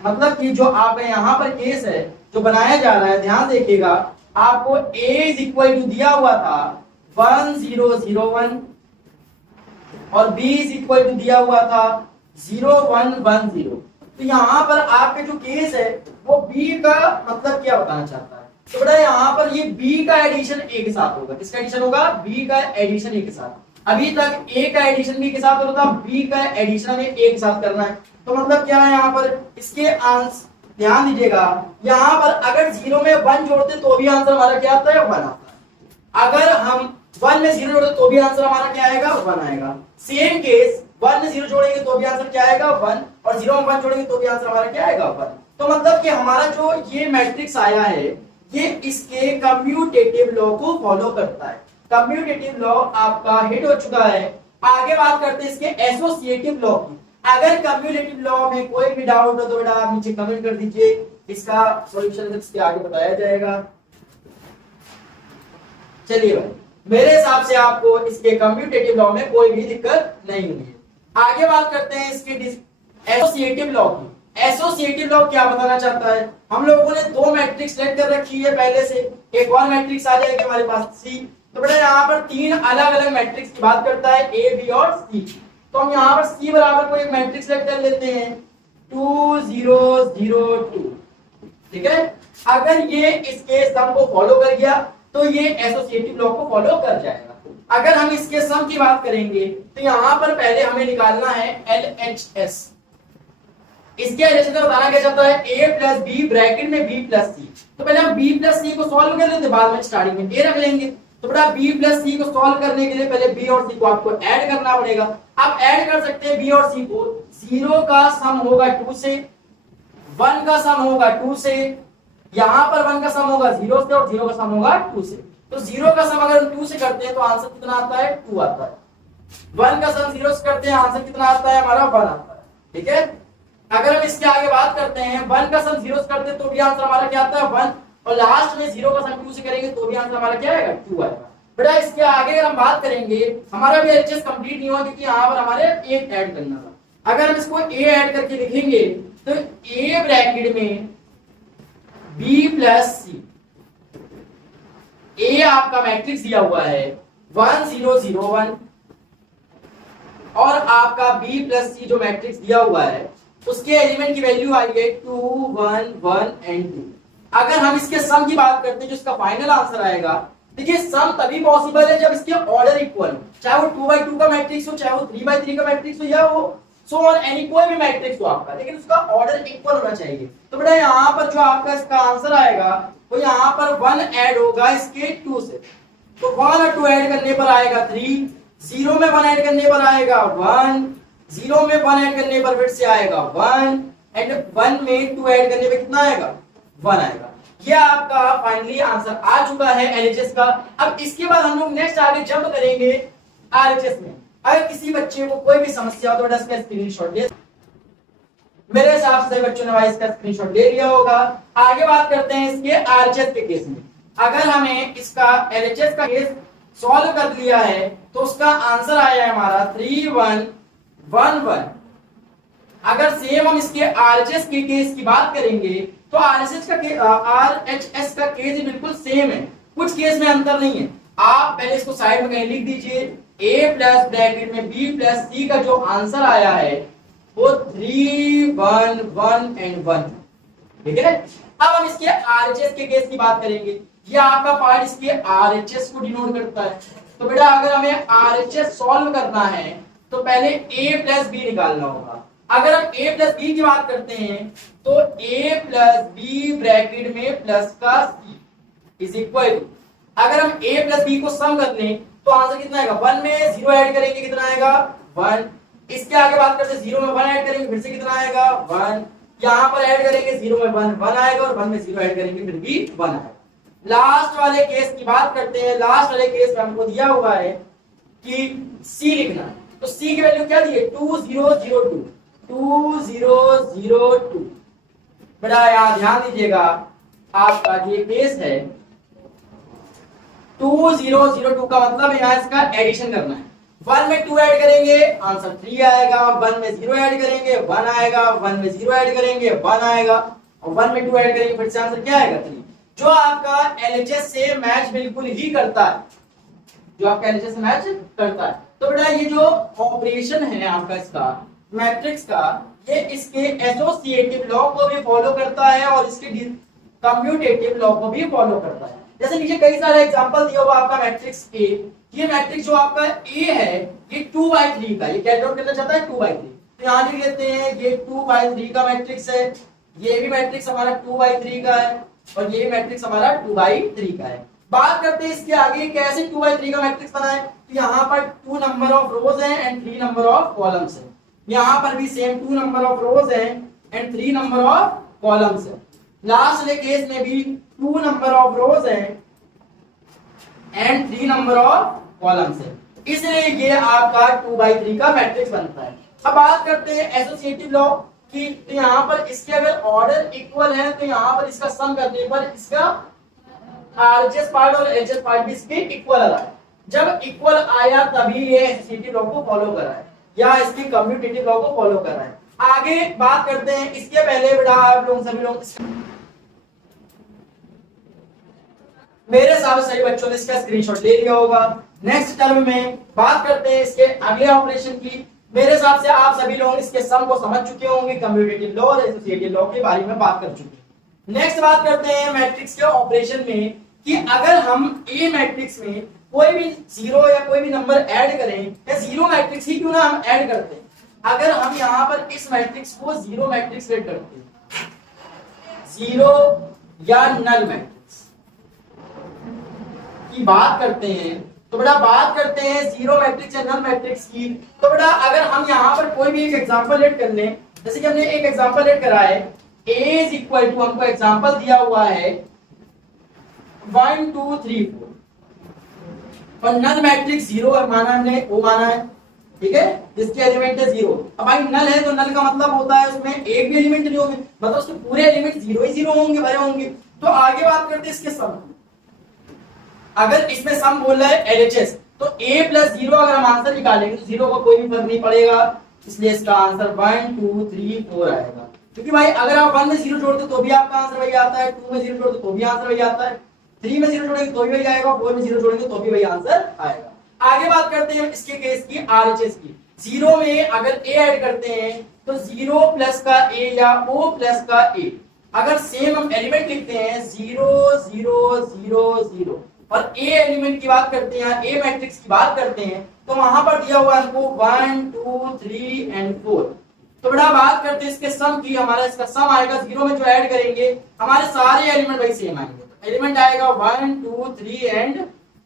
मतलब कि जो आपका यहां पर केस है जो बनाया जा रहा है, ध्यान देखिएगा, आपको a इज इक्वल टू दिया हुआ था 1 0 0 1 और b इज इक्वल टू दिया हुआ था 0 1 1 0। तो यहां पर आपके जो केस है वो b का मतलब क्या बताना चाहता है, तो बेटा यहाँ पर ये b का एडिशन a के साथ होगा। किसका एडिशन होगा, b का एडिशन a के साथ। अभी तक a का एडिशन b के साथ हो रहा था, b का एडिशन हमें a के साथ करना है। तो मतलब क्या है यहाँ पर इसके आंसर, ध्यान दीजिएगा, यहाँ पर अगर 0 में 1 जोड़ते तो भी आंसर हमारा क्या आता है, 1 आता है। अगर हम 1 में 0 जोड़ते तो भी आंसर हमारा क्या आएगा, 1 आएगा। सेम केस 1 में 0 जोड़ेंगे तो भी आंसर क्या आएगा, 1, और 0 में 1 जोड़ेंगे तो भी आंसर हमारा क्या आएगा, 1। तो मतलब कि हमारा जो ये मैट्रिक्स आया है ये इसके कम्यूटेटिव लॉ को फॉलो करता है। कम्यूटेटिव लॉ आपका हिट हो चुका है। आगे बात करते हैं इसके एसोसिएटिव लॉ की। अगर कम्यूटेटिव लॉ में कोई भी डाउट हो तो बेटा आप नीचे कमेंट कर दीजिए, इसका सॉल्यूशन इसके आगे बताया जाएगा। चलिए भाई, मेरे हिसाब से आपको इसके कम्यूटेटिव लॉ में कोई भी दिक्कत नहीं हुई है। आगे बात करते हैं इसके एसोसिएटिव लॉ की। एसोसिएटिव लॉ क्या बताना चाहता है, हम लोगों ने दो मैट्रिक्स सेट कर रखी है पहले से, एक और मैट्रिक्स आ जाएगी हमारे पास सी। तो बेटा यहाँ पर तीन अलग अलग मैट्रिक्स की बात करता है, ए बी और सी। तो हम यहाँ पर सी बराबर को एक मैट्रिक्स सेट कर लेते हैं 2 0 0 2। ठीक है, अगर ये इसके सम को फॉलो कर गया तो ये एसोसिएटिव लॉ को फॉलो कर जाएगा। अगर हम इसके सम की बात करेंगे तो यहाँ पर पहले हमें निकालना है LHS। इसके रिलेशन में बताना क्या चाहता है, a प्लस बी ब्रैकेट में b प्लस सी। तो पहले हम b प्लस सी को सॉल्व कर लेते, बाद में स्टार्टिंग में a रख लेंगे। तो बेटा b प्लस सी को सॉल्व करने के लिए पहले b और c को आपको ऐड करना पड़ेगा। आप ऐड कर सकते हैं b और c को। 0 का सम होगा 2 से, 1 का सम होगा 2 से, यहाँ पर 1 का सम होगा 0 से और 0 का सम होगा 2 से। तो 0 का सम अगर हम 2 से करते हैं तो आंसर कितना आता है 2 आता है। 1 का सम 0 से करते हैं आंसर कितना आता है हमारा 1 आता है। ठीक है, अगर हम इसके आगे बात करते हैं 1 का सम 0 से करते हैं तो भी आंसर हमारा क्या आता है 1, और लास्ट में 0 का सम 2 से करेंगे तो भी आंसर हमारा क्या आएगा 2 आएगा। बेटा इसके आगे अगर हम बात करेंगे हमारा भी एलएचएस कंप्लीट नहीं हुआ क्योंकि यहाँ पर हमारे 8 ऐड करना था। अगर हम इसको a ऐड करके लिखेंगे तो a ब्रैकेट में b प्लस सी, a आपका मैट्रिक्स दिया हुआ है 1 0 0 1 और आपका b प्लस सी जो मैट्रिक्स दिया हुआ है उसके एलिमेंट की वैल्यू आई है 2 1 1 एंड 2। अगर हम इसके सम की बात करते हैं जो इसका फाइनल आंसर आएगा, देखिए सम तभी पॉसिबल है जब इसके ऑर्डर इक्वल हो, चाहे वो 2/2 का मैट्रिक्स हो, चाहे वो 3/3 का मैट्रिक्स हो, या वो सो ऑन एनी कोई भी मैट्रिक्स हो आपका, लेकिन उसका ऑर्डर इक्वल होना चाहिए। तो बेटा यहाँ पर जो आपका इसका आंसर आएगा वो यहाँ पर 1 ऐड होगा इसके 2 से, तो 1 और 2 ऐड करने पर आएगा 3, 0 में 1 ऐड करने पर आएगा 1, 0 में 1 ऐड करने पर फिर से आएगा 1 एंड 1 में 2 ऐड करने पर कितना आएगा 1 आएगा। ये आपका फाइनली आंसर आ चुका है एलएचएस का। अब इसके बाद हम लोग नेक्स्ट आगे जंप करेंगे आरएचएस में। अगर किसी बच्चे को कोई भी समस्या हो तो इसका स्क्रीनशॉट ले, मेरे हिसाब से बच्चों ने भाई इसका स्क्रीनशॉट ले लिया होगा। आगे बात करते हैं इसके आरएचएस के केस में। अगर हमें इसका एलएचएस का केस सॉल्व कर लिया है तो उसका आंसर आया है हमारा 3 1 1 1। अगर सेम हम इसके आरएचएस के केस की बात करेंगे तो आरएचएस का केस बिल्कुल सेम है, कुछ केस में अंतर नहीं है। आप पहले इसको साइड में कहीं लिख दीजिए, a प्लस ब्रैकेट में b प्लस c का जो आंसर आया है वो 3 1 1 एंड 1। ठीक है, अब हम इसके आरएचएस के केस की बात करेंगे। ये आपका पार्ट इसके आरएचएस को डिनोट करता है। तो बेटा अगर हमें आरएचएस सॉल्व करना है तो पहले a प्लस b निकालना होगा। अगर हम a प्लस b की बात करते हैं तो a प्लस b ब्रैकेट में प्लस का c इज इक्वल टू, अगर हम a प्लस b को सम कर लें तो आंसर कितना आएगा 1 में 0 ऐड करेंगे कितना आएगा 1, इसके आगे बात करते हैं 0 में 1 ऐड करेंगे फिर से कितना आएगा 1, यहां पर ऐड करेंगे 0 में 1 आएगा और 1 में 0 ऐड करेंगे फिर भी 1 आएगा। लास्ट वाले केस की बात करते हैं। लास्ट वाले केस में हमको दिया हुआ है कि c लिखना है, तो c की वैल्यू क्या दी है 2002 2002। बड़ा यार ध्यान दीजिएगा, आपका जो केस है 2002 का मतलब यहाँ इसका एडिशन करना है। 1 में 2 ऐड करेंगे आंसर 3 आएगा, 1 में 0 ऐड करेंगे 1 आएगा, 1 में 0 ऐड करेंगे 1 आएगा और 1 में 2 ऐड करेंगे फिर से आंसर क्या आएगा 3, जो आपका एलएचएस से मैच बिल्कुल ही करता है, जो आपका एलएचएस से मैच करता है। तो बेटा ये जो ऑपरेशन है आपका इसका मैट्रिक्स का, ये इसके एसोसिएटिव लॉ को भी फॉलो करता है और इसके कम्यूटेटिव लॉ को भी फॉलो करता है। जैसे नीचे कई सारे एग्जांपल दिया हुआ आपका मैट्रिक्स ए, ये मैट्रिक्स जो आपका ए है ये 2/3 का, ये क्या डिनोट करना चाहता है 2/3, तो यहां लिख लेते हैं ये 2/3 का मैट्रिक्स है, ये भी मैट्रिक्स हमारा 2/3 का है और ये भी मैट्रिक्स हमारा 2/3 का है। बात करते हैं इसके आगे कैसे 2/3 का मैट्रिक्स बना है। तो यहाँ पर 2 नंबर ऑफ रोज हैं एंड 3 नंबर ऑफ कॉलम्स हैं, यहाँ पर भी सेम 2 नंबर ऑफ रोज हैं एंड 3 नंबर ऑफ कॉलम्स हैं। लास्ट वाले केस में भी 2 नंबर ऑफ रोज हैं एंड 3 नंबर ऑफ कॉलम्स हैं, इसलिए ये आपका 2/3 का मैट्रिक्स बनता है। अब बात करते हैं एसोसिएटिव लॉ कि यहाँ पर इसके अगर ऑर्डर इक्वल है तो यहाँ पर इसका सम करने पर इसका आरएचएस पार्ट और एलएचएस पार्ट भी इसके इक्वल आ रहा है। जब इक्वल आया तभी ये एसोसिएटिव लॉ को फॉलो कर रहा है या इसकी कम्यूटेटिव लॉ को फॉलो कर रहा है। आगे बात करते हैं, इसके पहले बेटा आप लोग सभी लोग मेरे हिसाब से सभी बच्चों ने इसका स्क्रीनशॉट ले लिया होगा। नेक्स्ट टर्म में बात करते हैं इसके अगले ऑपरेशन की। मेरे हिसाब से आप सभी लोग इसके सम को समझ चुके होंगे, कम्यूटेटिव लॉ और एसोसिएटिव लॉ के बारे में बात कर चुके हैं। नेक्स्ट बात करते हैं मैट्रिक्स के ऑपरेशन में कि अगर हम ए मैट्रिक्स में कोई भी जीरो या कोई भी नंबर ऐड करें या जीरो मैट्रिक्स ही क्यों ना हम ऐड करते हैं, अगर हम यहाँ पर इस मैट्रिक्स को जीरो मैट्रिक्स रेट करते हैं, जीरो या नल मैट्रिक्स की बात करते हैं, तो बेटा बात करते हैं जीरो मैट्रिक्स या नल मैट्रिक्स की। तो बेटा अगर हम यहाँ पर कोई भी एक एग्जांपल लेट कर लें, जैसे कि हमने एक एग्जांपल लेट करा है A इज इक्वल टू, हमको एग्जांपल दिया हुआ है 1 2 3 4 और नल मैट्रिक्स 0 माना हमने, वो माना है, ठीक है, जिसके एलिमेंट है 0। अब भाई नल है तो नल का मतलब होता है उसमें एक भी एलिमेंट नहीं होंगे, मतलब उसके पूरे एलिमेंट 0 ही 0 होंगे, भरे होंगे। तो आगे बात करते हैं इसके सम। अगर इसमें सम बोल रहा है एलएचएस, तो a प्लस 0 अगर हम आंसर निकालेंगे तो 0 का कोई भी फर्क नहीं पड़ेगा, इसलिए इसका आंसर 1 2 3 4 आएगा। क्योंकि भाई अगर आप 1 में 0 जोड़ते तो भी आपका आंसर वही आता है, 2 में 0 जोड़ते तो भी आंसर वही आता है, 3 में 0 जोड़ेंगे तो भी वही आएगा, 4 में 0 जोड़ेंगे तो भी वही आंसर आएगा। आगे बात करते हैं इसके केस की, आरएचएस की। 0 में अगर a ऐड करते हैं तो 0 प्लस का a या o प्लस का a, अगर सेम हम एलिमेंट लिखते हैं 0 0 0 0 और a एलिमेंट की बात करते हैं, a मैट्रिक्स की बात करते हैं, तो वहां पर दिया हुआ है हमको 1 2 3 एंड 4। तो बेटा बात करते हैं इसके सम की। हमारा इसका सम आएगा 0 में जो ऐड करेंगे हमारे सारे एलिमेंट वही सेम आएंगे, तो एलिमेंट आएगा 1 2 3 एंड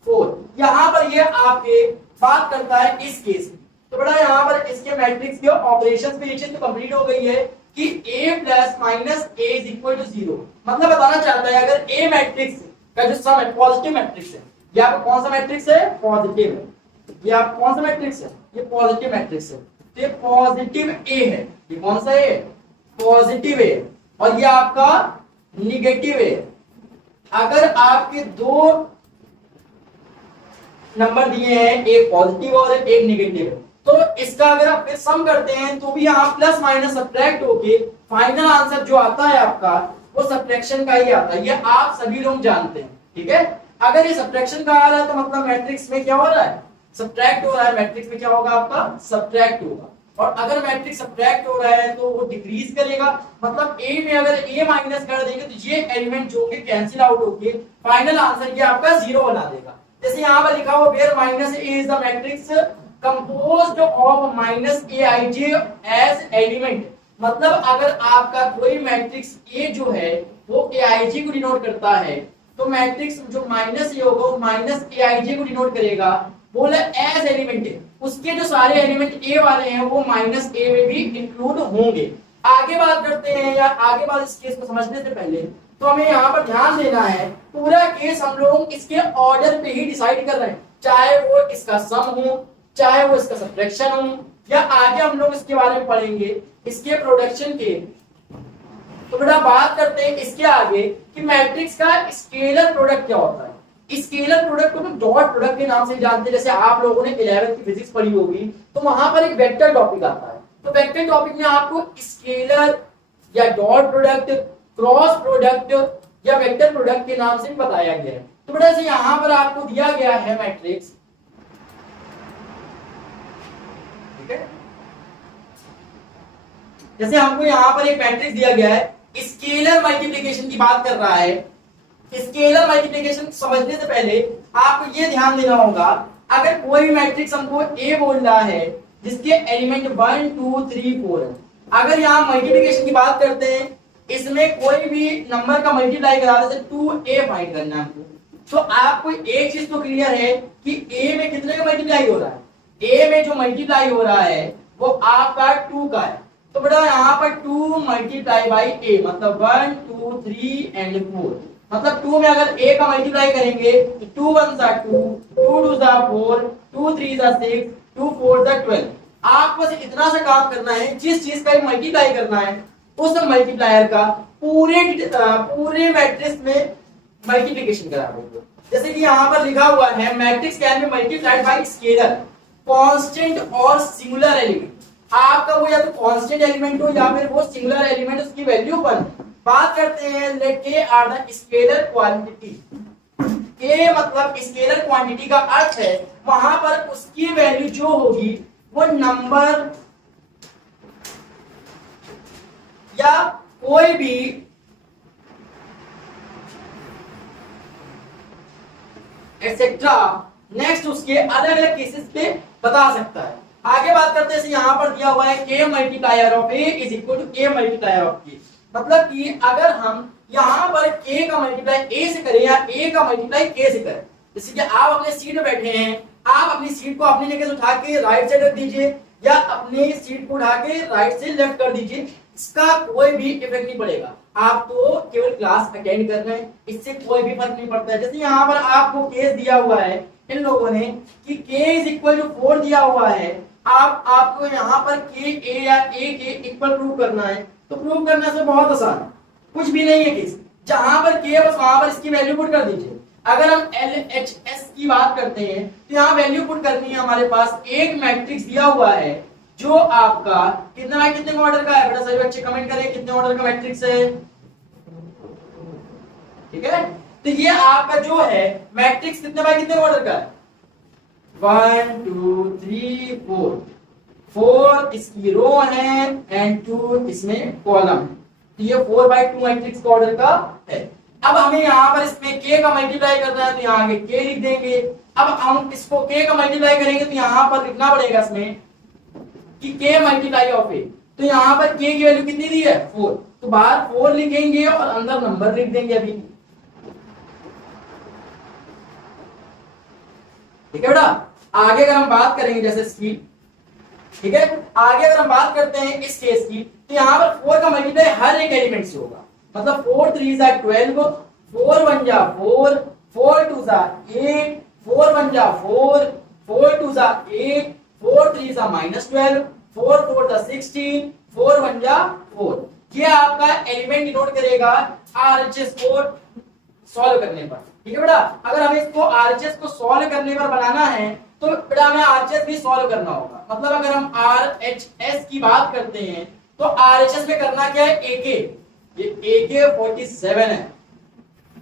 4। यहां पर ये आपके बात करता है इस केस में। तो बेटा यहाँ पर इसके मैट्रिक्स के ऑपरेशंस पे ये चीज तो कंप्लीट हो गई है कि a plus minus a is equal to 0। मतलब बताना चाहता है अगर a मैट्रिक्स का जो सम है पॉजिटिव मैट्रिक्स है, ये आपका कौन सा मैट्रिक्स है, पॉजिटिव है। ये आप कौन सा मैट्रिक्स है, ये पॉजिटिव मैट्रिक्स है, तो ये पॉजिटिव a है। ये कौन सा है, पॉजिटिव है, और ये आपका निगेटिव है। अगर आपके दो नंबर दिए हैं, एक पॉजिटिव और एक नेगेटिव, तो इसका अगर आप फिर सम करते हैं तो भी यहाँ प्लस माइनस सब्ट्रैक्ट होके फाइनल आंसर जो आता है आपका वो सब्ट्रैक्शन का ही आता है, ये आप सभी लोग जानते हैं, ठीक है। अगर ये सब्ट्रैक्शन का आ रहा है तो मतलब मैट्रिक्स में क्या हो रहा है, सब्ट्रैक्ट हो रहा है, मैट्रिक्स में क्या होगा आपका, सब्ट्रैक्ट होगा। और अगर मैट्रिक्स सब्ट्रैक्ट हो रहा है तो वो डिक्रीज करेगा, मतलब a में अगर a माइनस कर देंगे तो ये एलिमेंट जो होंगे कैंसिल आउट होके फाइनल आंसर ये आपका 0 बना देगा। जैसे यहाँ पर लिखा हुआ where minus a is the matrix composed of minus aij as element, मतलब अगर आपका कोई मैट्रिक्स a जो है वो aij को डिनोट करता है, तो मैट्रिक्स जो माइनस a होगा वो माइनस aij को डिनोट करेगा, बोला एज एलिमेंट है, उसके जो सारे एलिमेंट a वाले हैं वो माइनस a में भी इंक्लूड होंगे। आगे बात करते हैं, या आगे बात इस केस को समझने से पहले तो हमें यहाँ पर ध्यान देना है, पूरा केस हम लोग इसके ऑर्डर पे ही डिसाइड कर रहे हैं, चाहे वो इसका सम हो, चाहे वो इसका सब्ट्रैक्शन हो, या आगे हम लोग इसके बारे में पढ़ेंगे इसके प्रोडक्शन के। तो बेटा बात करते हैं इसके आगे कि मैट्रिक्स का स्केलर प्रोडक्ट क्या होता है। स्केलर प्रोडक्ट को हम डॉट प्रोडक्ट के नाम से जानते हैं। जैसे आप लोगों ने 11th की फिजिक्स पढ़ी होगी तो वहां पर एक वेक्टर टॉपिक आता है, तो वेक्टर टॉपिक में आपको स्केलर या डॉट प्रोडक्ट, क्रॉस प्रोडक्ट या वेक्टर प्रोडक्ट के नाम से भी बताया गया है। तो बेटा जैसे यहाँ पर आपको दिया गया है मैट्रिक्स, ठीक है, जैसे हमको यहाँ पर एक मैट्रिक्स दिया गया है, स्केलर मल्टीप्लिकेशन की बात कर रहा है। स्केलर मल्टीप्लिकेशन समझने से पहले आपको ये ध्यान देना होगा, अगर कोई मैट्रिक्स हमको A बोल रहा है जिसके एलिमेंट 1 2 3 4 है, अगर यहाँ मल्टीप्लिकेशन की बात करते हैं, इसमें कोई भी नंबर का मल्टीप्लाई करा जैसे 2a फाइंड करना है हमको, तो आपको एक चीज तो क्लियर है कि a में कितने का मल्टीप्लाई हो रहा है, a में जो मल्टीप्लाई हो रहा है वो आपका 2 का है। तो बेटा यहाँ पर 2 मल्टीप्लाई बाई a, मतलब 1 2 3 एंड 4, मतलब 2 में अगर a का मल्टीप्लाई करेंगे तो 2 1 जा 2, 2 2 जा 4, 2 3 जा 6, 2 4 जा 12। आप बस इतना सा काम करना है, जिस चीज का मल्टीप्लाई करना है उस मल्टीप्लायर का पूरे मैट्रिक्स में मल्टीप्लिकेशन करा देंगे। जैसे कि यहाँ पर लिखा हुआ है matrix can be multiplied by scalar constant और सिंगुलर एलिमेंट। आपका वो या तो कांस्टेंट एलिमेंट हो या फिर वो सिंगुलर एलिमेंट, उसकी वैल्यू 1। बात करते हैं लेट के आर द स्केलर क्वांटिटी। के मतलब स्केलर क्वांटिटी का अर्थ है वहां पर उसकी वैल्यू जो होगी वो नंबर या कोई भी एक्सेट्रा नेक्स्ट उसके अलग अलग केसेस पे बता सकता है। आगे बात करते हैं, यहाँ पर दिया हुआ है k multiplier of a is equal to k multiplier of k, मतलब कि अगर हम यहाँ पर k का मल्टीप्लाई a से करें या a का मल्टीप्लाई k से करें, जैसे कि आप अपने सीट में बैठे हैं, आप अपनी सीट को अपनी जगह से उठा के राइट साइड रख दीजिए या अपनी सीट को उठा के राइट से लेफ्ट कर दीजिए, इसका कोई भी इफेक्ट नहीं पड़ेगा, आप तो केवल क्लास अटेंड कर रहे हैं, इससे कोई भी फर्क नहीं पड़ता है। जैसे यहाँ पर आपको केस दिया हुआ है इन लोगों ने कि k इज इक्वल टू 4 दिया हुआ है, आपको यहाँ पर k a या a के इक्वल प्रूव करना है, तो प्रूव करने से बहुत आसान है, कुछ भी नहीं है केस, जहां पर k बस वहां पर इसकी वैल्यू पुट कर दीजिए। अगर हम LHS की बात करते हैं तो यहाँ वैल्यू पुट करनी है, हमारे पास एक मैट्रिक्स दिया हुआ है जो आपका कितना बाय कितने ऑर्डर का है, बेटा सभी बच्चे कमेंट करें कितने ऑर्डर का मैट्रिक्स है, ठीक है। तो ये आपका जो है मैट्रिक्स कितने बाय कितने ऑर्डर का है, 1 2 3 4, 4 इसकी रो है एंड 2 इसमें कॉलम है, तो ये 4/2 मैट्रिक्स का ऑर्डर का है। अब हमें यहाँ पर इसमें k का मल्टीप्लाई करना है, तो यहाँ आगे k लिख देंगे। अब हम इसको k का मल्टीप्लाई करेंगे तो यहाँ पर लिखना पड़ेगा इसमें कि k मल्टीप्लाई ऑफ a, तो यहाँ पर k की वैल्यू कितनी दी है 4, तो बाहर 4 लिखेंगे और अंदर नंबर लिख देंगे अभी, ठीक है बेटा। आगे अगर हम बात करेंगे जैसे इसकी, ठीक है, आगे अगर हम बात करते हैं इस केस की, तो यहाँ पर 4 का मल्टीप्लाई हर एक एलिमेंट से होगा, मतलब 4 3 जा 12, 4 1 जा 4, 4 2 जा 8, 4 1 जा 4, 4 2 जा 8, 4 3 जा -12, 4 4 जा 16, 4 1 जा 4। ये आपका एलिमेंट डिनोट करेगा RHS को सॉल्व करने पर, ठीक है बेटा। अगर हमें इसको RHS को सॉल्व करने पर बनाना है तो बेटा हमें RHS भी सॉल्व करना होगा, मतलब अगर हम RHS की बात करते हैं तो RHS में करना क्या है, AK, ये AK 47 है।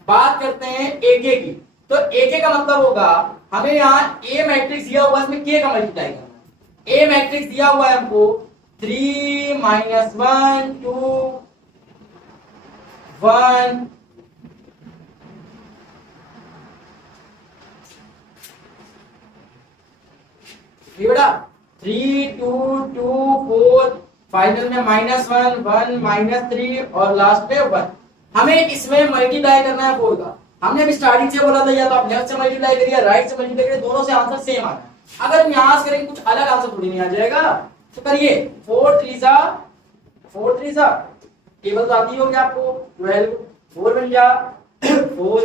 बात करते हैं AK की, तो AK का मतलब होगा हमें यहाँ A मैट्रिक्स दिया हुआ है, इसमें K का मल्टीप्लाई करना है। A मैट्रिक्स दिया हुआ है हमको 3 -1 2 1, बेटा 3 2 2 4, फाइनल में -1 1 -3 और लास्ट में 1। हमें इसमें मल्टीप्लाई करना है 4 का। हमने अभी स्टार्टिंग से बोला था या तो आप लेफ्ट से मल्टीप्लाई करिए राइट से मल्टीप्लाई करिए, दोनों से आंसर सेम आना है। अगर हम यहां से करेंगे कुछ अलग आंसर थोड़ी नहीं आ जाएगा, तो करिए 4 3 सा टेबल आती होगी आपको 12, 4 1 जा 4,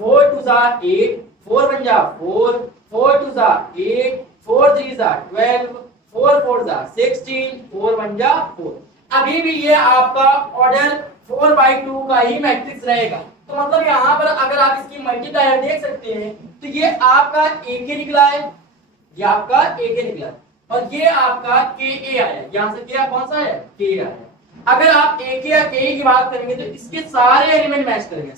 4 2 जा 8, 4 1 जा 4, 4 2 जा 8, 4 3 जा 12, 4 4 जा 16, 4 1 जा 4। अभी भी ये आपका ऑर्डर 4/2 का ही मैट्रिक्स रहेगा, तो मतलब यहाँ पर अगर आप इसकी मल्टीप्लायर देख सकते हैं तो ये आपका AK निकला है, ये आपका AK निकला है और ये आपका KA आया, यहाँ से क्या कौन सा है KA आया। अगर आप AK या KA की बात करेंगे तो इसके सारे एलिमेंट मैच करेंगे,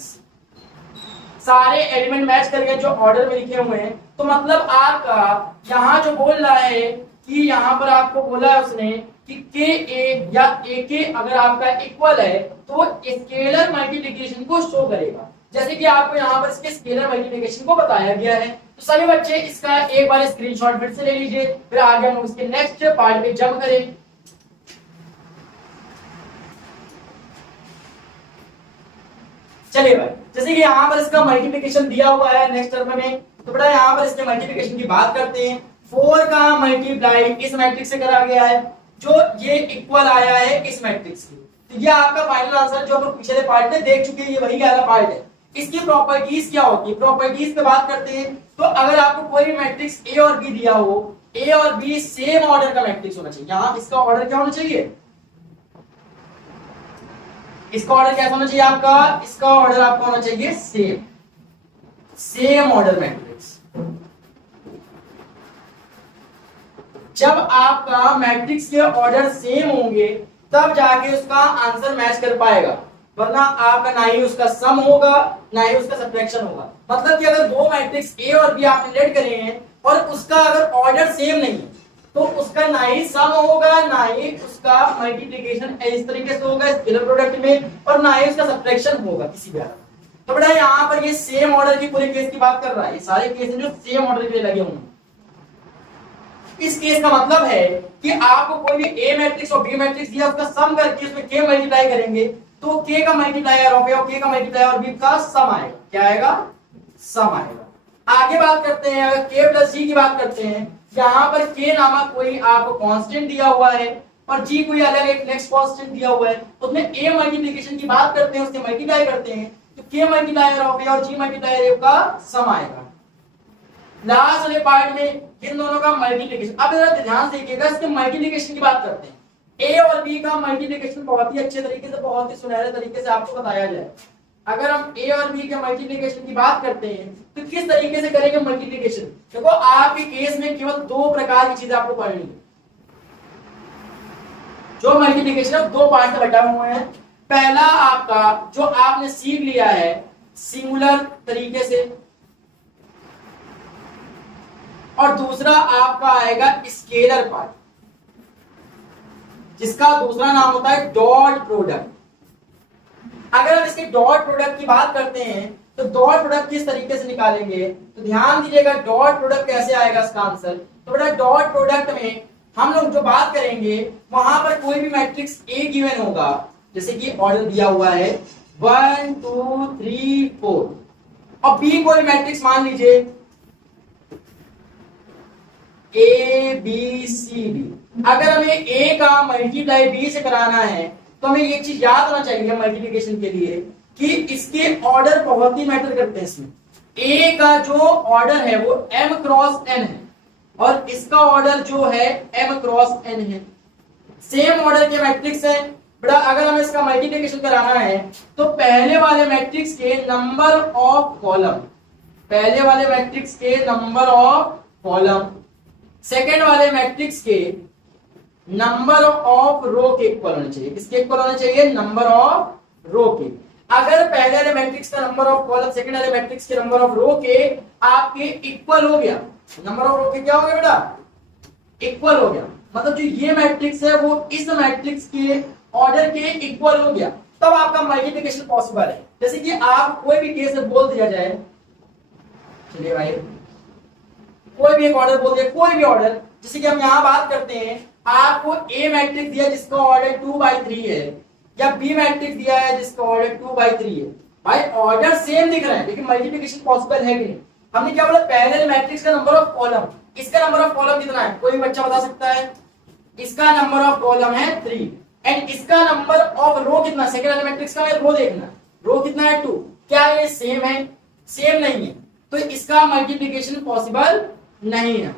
सारे एलिमेंट मैच करके जो ऑर्डर में लिखे हुए हैं, तो मतलब आपका यहाँ जो बोल रहा है कि यहाँ पर आपको बोला है उसने कि KA या AK अगर आपका इक्वल है तो वो स्केलर मल्टीप्लिकेशन को शो करेगा, जैसे कि आपको यहाँ पर इसके स्केलर मल्टीप्लिकेशन को बताया गया है। तो सभी बच्चे इसका एक बार स्क्रीनशॉट फिर से ले लीजिए, फिर आगे हम उसके नेक्स्ट पार्ट पे जंप करें। चलिए भाई, जैसे कि यहाँ पर इसका मल्टीप्लिकेशन दिया हुआ है नेक्स्ट टर्म में, तो बेटा यहाँ पर इसके मल्टीप्लिकेशन की बात करते हैं। 4 का मल्टीप्लाई इस मैट्रिक्स से करा गया है जो ये इक्वल आया है इस मैट्रिक्स की, तो ये आपका फाइनल आंसर जो हम लोग पिछले पार्ट में देख चुके हैं, ये वही वाला पार्ट है। इसकी प्रॉपर्टीज क्या होती है, प्रॉपर्टीज पे बात करते हैं। तो अगर आपको कोई भी मैट्रिक्स A और B दिया हो, A और B सेम ऑर्डर का मैट्रिक्स होना चाहिए। यहाँ इसका ऑर्डर क्या होना चाहिए, इसका ऑर्डर कैसा होना चाहिए आपका, इसका ऑर्डर आपका होना चाहिए सेम ऑर्डर मैट्रिक्स। जब आपका मैट्रिक्स के ऑर्डर सेम होंगे तब जाके उसका आंसर मैच कर पाएगा, वरना आपका ना ही उसका सम होगा ना ही उसका सब्ट्रैक्शन होगा। मतलब कि अगर दो मैट्रिक्स A और B आप रिलेट करे हैं और उसका अगर ऑर्डर सेम नहीं है तो उसका ना ही सम होगा ना ही उसका मल्टीप्लिकेशन इस तरीके से होगा स्केलर प्रोडक्ट में, और ना ही उसका सब्ट्रैक्शन होगा किसी भी हालत में। तो बेटा यहाँ पर ये सेम ऑर्डर की पूरे केस की बात कर रहा है, ये सारे केस जो सेम ऑर्डर के लिए लगे होंगे। इस केस का मतलब है कि आपको कोई भी A मैट्रिक्स और B मैट्रिक्स दिया, उसका सम करके उसमें K मल्टीप्लाई करेंगे तो K का मल्टीप्लायर ऑफ A और K का मल्टीप्लायर और B का सम आएगा। क्या आएगा, सम आएगा। आगे बात करते हैं, अगर K प्लस G की बात करते हैं, यहाँ पर K नामक कोई आपको कांस्टेंट दिया हुआ है और जी कोई अलग एक नेक्स्ट कांस्टेंट दिया हुआ है, उसमें a मल्टीप्लिकेशन की बात करते हैं, उससे मल्टीप्लाई करते हैं, तो k मल्टीप्लायर ऑफ a और g मल्टीप्लायर a का सम आएगा। लास्ट वाले पार्ट में इन दोनों का मल्टीप्लिकेशन। अब जरा ध्यान से देखिएगा, इसके मल्टीप्लिकेशन की बात करते हैं। a और b का मल्टीप्लिकेशन बहुत ही अच्छे तरीके से, बहुत ही सुनहरे तरीके से आपको बताया जाए। अगर हम a और b के मल्टीप्लिकेशन की बात करते हैं तो किस तरीके से करेंगे मल्टीप्लिकेशन। देखो आपके केस में केवल दो प्रकार की चीजें आपको पढ़नी है। जो मल्टीप्लिकेशन है दो पार्ट में बटा हुए हैं। पहला आपका जो आपने सीख लिया है सिंगुलर तरीके से, और दूसरा आपका आएगा स्केलर पार्ट, जिसका दूसरा नाम होता है डॉट प्रोडक्ट। अगर हम इसके डॉट प्रोडक्ट की बात करते हैं तो डॉट प्रोडक्ट किस तरीके से निकालेंगे, तो ध्यान दीजिएगा डॉट प्रोडक्ट कैसे आएगा इसका आंसर। तो बेटा डॉट प्रोडक्ट में हम लोग जो बात करेंगे वहां पर कोई भी मैट्रिक्स ए गिवन होगा, जैसे कि ऑर्डर दिया हुआ है 1 2 3 4, और बी कोई मैट्रिक्स मान लीजिए ए बी सी डी। अगर हमें ए का मल्टीप्लाई बी से कराना है तो हमें एक चीज याद होना चाहिए मल्टीप्लिकेशन के लिए कि इसके ऑर्डर बहुत ही मैटर करते हैं। इसमें ए का जो ऑर्डर है वो m क्रॉस n है और इसका ऑर्डर जो है m क्रॉस n है। सेम ऑर्डर के मैट्रिक्स है बेटा। अगर हमें इसका मल्टीप्लिकेशन कराना है तो पहले वाले मैट्रिक्स के नंबर ऑफ कॉलम, पहले वाले मैट्रिक्स के नंबर ऑफ कॉलम, सेकेंड वाले मैट्रिक्स के नंबर ऑफ रो के इक्वल होने चाहिए। किसके इक्वल होने चाहिए? नंबर ऑफ रो के। अगर पहले वाले मैट्रिक्स का नंबर ऑफ कॉलम सेकंड वाले मैट्रिक्स के नंबर ऑफ रो के आपके इक्वल हो गया, नंबर ऑफ रो के क्या हो गया बेटा? इक्वल हो गया, मतलब जो ये मैट्रिक्स है वो इस मैट्रिक्स के ऑर्डर के इक्वल हो गया, तब आपका मल्टीप्लिकेशन पॉसिबल है। जैसे कि आप कोई भी केस बोल दिया जाए, चलिए भाई कोई भी एक ऑर्डर बोल दिया, कोई भी ऑर्डर, जैसे कि हम यहां बात करते हैं आपको ए मैट्रिक्स दिया जिसका ऑर्डर 2/3 है, या बी मैट्रिक्स दिया है जिसका ऑर्डर 2/3 है। भाई ऑर्डर सेम दिख रहा है लेकिन मल्टीप्लिकेशन पॉसिबल है कि नहीं? हमने क्या बोला? पहले मैट्रिक्स का नंबर ऑफ कॉलम, इसका नंबर ऑफ कॉलम कितना है? कोई बच्चा बता सकता है? इसका नंबर ऑफ कॉलम है 3 एंड इसका नंबर ऑफ रो कितना? सेकंड वाले मैट्रिक्स का रो देखना, रो कितना है? 2। क्या ये सेम है? सेम नहीं है, तो इसका मल्टीप्लिकेशन पॉसिबल नहीं है।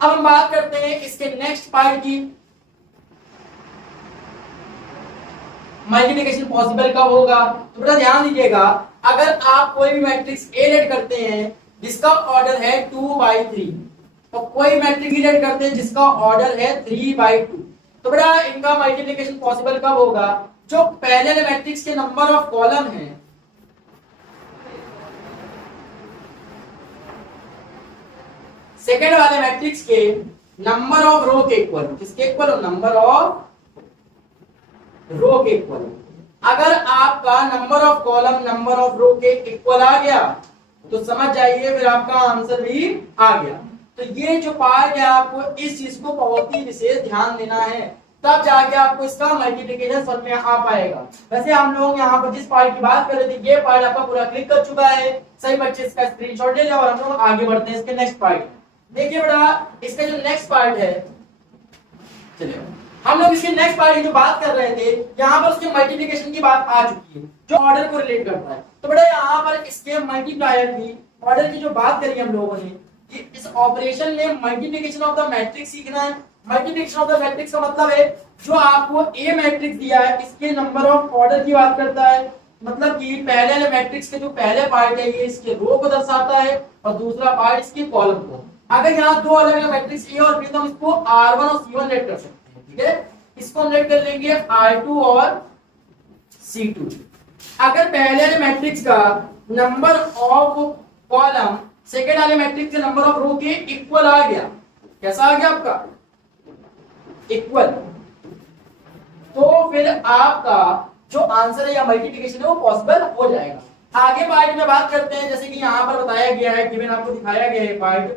अब हम बात करते हैं इसके नेक्स्ट पार्ट की, मल्टीप्लिकेशन पॉसिबल कब होगा। तो बेटा ध्यान दीजिएगा, अगर आप कोई भी मैट्रिक्स ए लेट करते हैं जिसका ऑर्डर है 2/3 और कोई मैट्रिक्स लेट करते हैं जिसका ऑर्डर है 3/2, तो बेटा इनका मल्टीप्लिकेशन पॉसिबल कब होगा? जो पहले मैट्रिक्स के नंबर ऑफ कॉलम है सेकेंड वाले मैट्रिक्स के नंबर ऑफ रो के इक्वल। किसके इक्वल? नंबर ऑफ रो के इक्वल। अगर आपका number of column number of row के इक्वल आ गया तो समझ जाइए फिर आपका आंसर भी आ गया। तो ये जो पार्ट है आपको इस चीज को बहुत ही विशेष ध्यान देना है, तब जाके आपको इसका मल्टीप्लिकेशन समझ में आ पाएगा। वैसे हम लोग यहाँ पर जिस पार्ट की बात कर रहे थे ये पार्ट आपका पूरा क्लिक कर चुका है। सही बच्चे इसका स्क्रीनशॉट ले लें और हम लोग आगे बढ़ते हैं इसके नेक्स्ट पार्ट। देखिए बेटा इसका जो नेक्स्ट पार्ट है, चलिए हम लोग इसके नेक्स्ट पार्ट की जो बात कर रहे थे यहाँ पर उसके मल्टीप्लिकेशन की बात आ चुकी है जो ऑर्डर को रिलेट करता है। तो बेटा यहाँ पर इसके मल्टीप्लायर की ऑर्डर की जो बात करी हम लोगों ने कि इस ऑपरेशन में मल्टीप्लिकेशन ऑफ द मैट्रिक्स सीखना है। मल्टीप्लिकेशन ऑफ द मैट्रिक्स का मतलब है जो आपको ए मैट्रिक्स दिया है इसके नंबर ऑफ ऑर्डर की बात करता है, मतलब कि पहले मैट्रिक्स के जो पहले पार्ट है ये इसके रो को दर्शाता है और दूसरा पार्ट इसके कॉलम को। अगर यहाँ दो अलग अलग मैट्रिक्स ए और बी तो हम इसको R1 और C1 लेट कर सकते हैं, ठीक है। इसको हम लेट कर लेंगे R2 और C2। अगर पहले वाले मैट्रिक्स का नंबर ऑफ कॉलम सेकेंड वाले मैट्रिक्स के नंबर ऑफ रो के इक्वल आ गया, कैसा आ गया आपका? इक्वल, तो फिर आपका जो आंसर है या मल्टीप्लिकेशन है वो पॉसिबल हो जाएगा। आगे पार्ट में बात करते हैं, जैसे कि यहाँ पर बताया गया है, गिवन आपको दिखाया गया है पार्ट,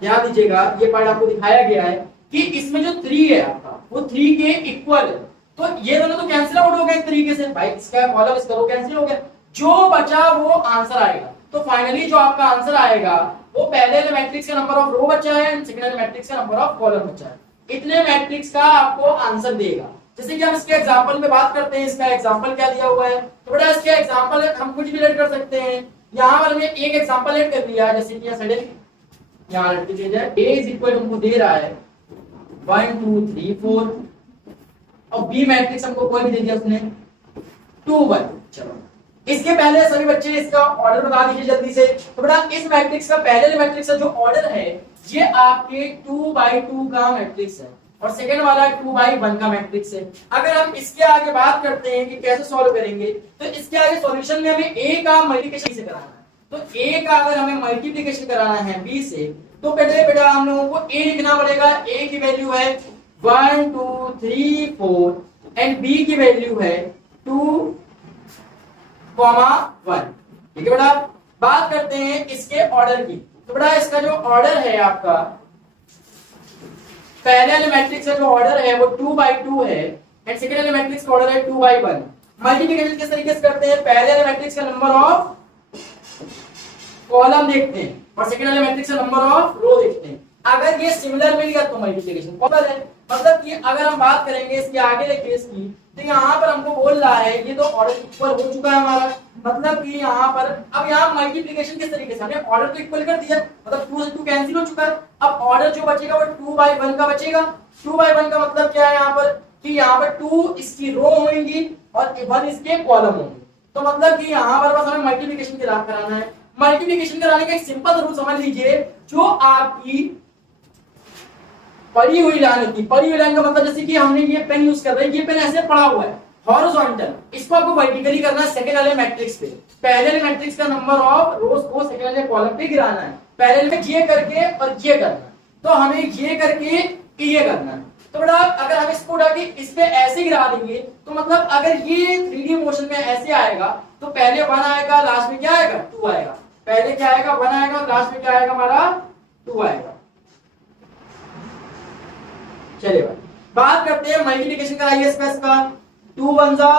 ध्यान दीजिएगा ये पार्ट आपको दिखाया गया है कि इसमें जो 3 है आपका वो 3 के इक्वल है। तो ये दोनों तो कैंसिल आउट हो गए एक तरीके से, भाई इसका कॉलम इसका रो कैंसिल हो गया, जो बचा वो आंसर आएगा। तो फाइनली जो आपका आंसर आएगा वो पहले मैट्रिक्स का नंबर ऑफ रो बचा है, सेकंड मैट्रिक्स का नंबर ऑफ कॉलम बचा है। इतने मैट्रिक्स का आपको आंसर देगा। जैसे कि हम इसके एग्जांपल में बात करते हैं, इसका एग्जांपल क्या दिया हुआ है, तो बेटा इसके एग्जांपल हम कुछ भी ऐड कर सकते हैं। यहाँ पर हमने एक एग्जांपल ऐड कर लिया, जैसे कि सडन यहाँ लड़की चीज है a इज इक्वल हमको दे रहा है 1 2 3 4 और b मैट्रिक्स हमको कोई भी दे दिया उसने 2 1। चलो इसके पहले सभी बच्चे इसका ऑर्डर बता दीजिए जल्दी से। तो बेटा इस मैट्रिक्स का पहले मैट्रिक्स का जो ऑर्डर है ये आपके 2 by 2 का मैट्रिक्स है और सेकंड वाला 2 by 1 का मैट्रिक्स है। अगर हम इसके आगे बात करते हैं कि कैसे सॉल्व करेंगे, तो इसके आगे सॉल्यूशन में हमें a का मल्टीप्लिकेशन से कराना है। तो a का अगर हमें मल्टीप्लिकेशन कराना है b से, तो पहले बेटा हम लोगों को a लिखना पड़ेगा। a की वैल्यू है 1 2 3 4 एंड b की वैल्यू है 2 1। ठीक है बेटा, बात करते हैं इसके ऑर्डर की। तो बेटा इसका जो ऑर्डर है आपका पहले वाले मैट्रिक्स का जो ऑर्डर है वो 2 by 2 है एंड सेकंड वाले मैट्रिक्स का ऑर्डर है 2 by 1। मल्टीप्लिकेशन किस तरीके से करते हैं, पहले वाले मैट्रिक्स का नंबर ऑफ कॉलम देखते हैं और सेकंड वाले मैट्रिक्स का नंबर ऑफ रो देखते हैं। अगर ये सिमिलर मिल गया तो मल्टीप्लिकेशन पॉसिबल है। मतलब कि अगर हम बात करेंगे इसके आगे के केस की, तो यहाँ पर हमको बोल रहा है ये तो ऑर्डर इक्वल हो चुका है हमारा, मतलब कि यहाँ पर अब यहाँ मल्टीप्लिकेशन किस तरीके से, हमने ऑर्डर तो इक्वल कर दिया, मतलब 2 से 2 कैंसिल हो चुका है। अब ऑर्डर जो बचेगा वो 2 by 1 का बचेगा। 2 by 1 का मतलब क्या है यहाँ पर कि यहाँ पर 2 इसकी रो होंगी और 1 इसके कॉलम होंगे। तो मतलब कि यहाँ पर बस हमें मल्टीप्लिकेशन कराना है। मल्टीप्लिकेशन कराने का एक सिंपल रूल समझ लीजिए, जो आपकी पड़ी हुई लाइन होती है, पड़ी हुई लाइन का मतलब जैसे कि हमने ये पेन यूज कर रहे हैं, ये पेन ऐसे पड़ा हुआ है हॉरिजॉन्टल, इसको आपको वर्टिकली करना है सेकंड वाले मैट्रिक्स पे। पहले वाले मैट्रिक्स का नंबर ऑफ रोज को सेकंड वाले कॉलम पे गिराना है। पहले में ये करके और ये करना, तो हमें ये करके ये करना है। तो बेटा अगर हम इसको उठा के इस पे ऐसे गिरा देंगे, तो मतलब अगर ये 3D मोशन में ऐसे आएगा तो पहले 1 आएगा, लास्ट में क्या आएगा 2 आएगा। पहले क्या आएगा 1 आएगा, लास्ट में क्या आएगा हमारा 2 आएगा। चलिए भाई बात करते हैं मल्टीप्लिकेशन कराइए इसका 2 1 जा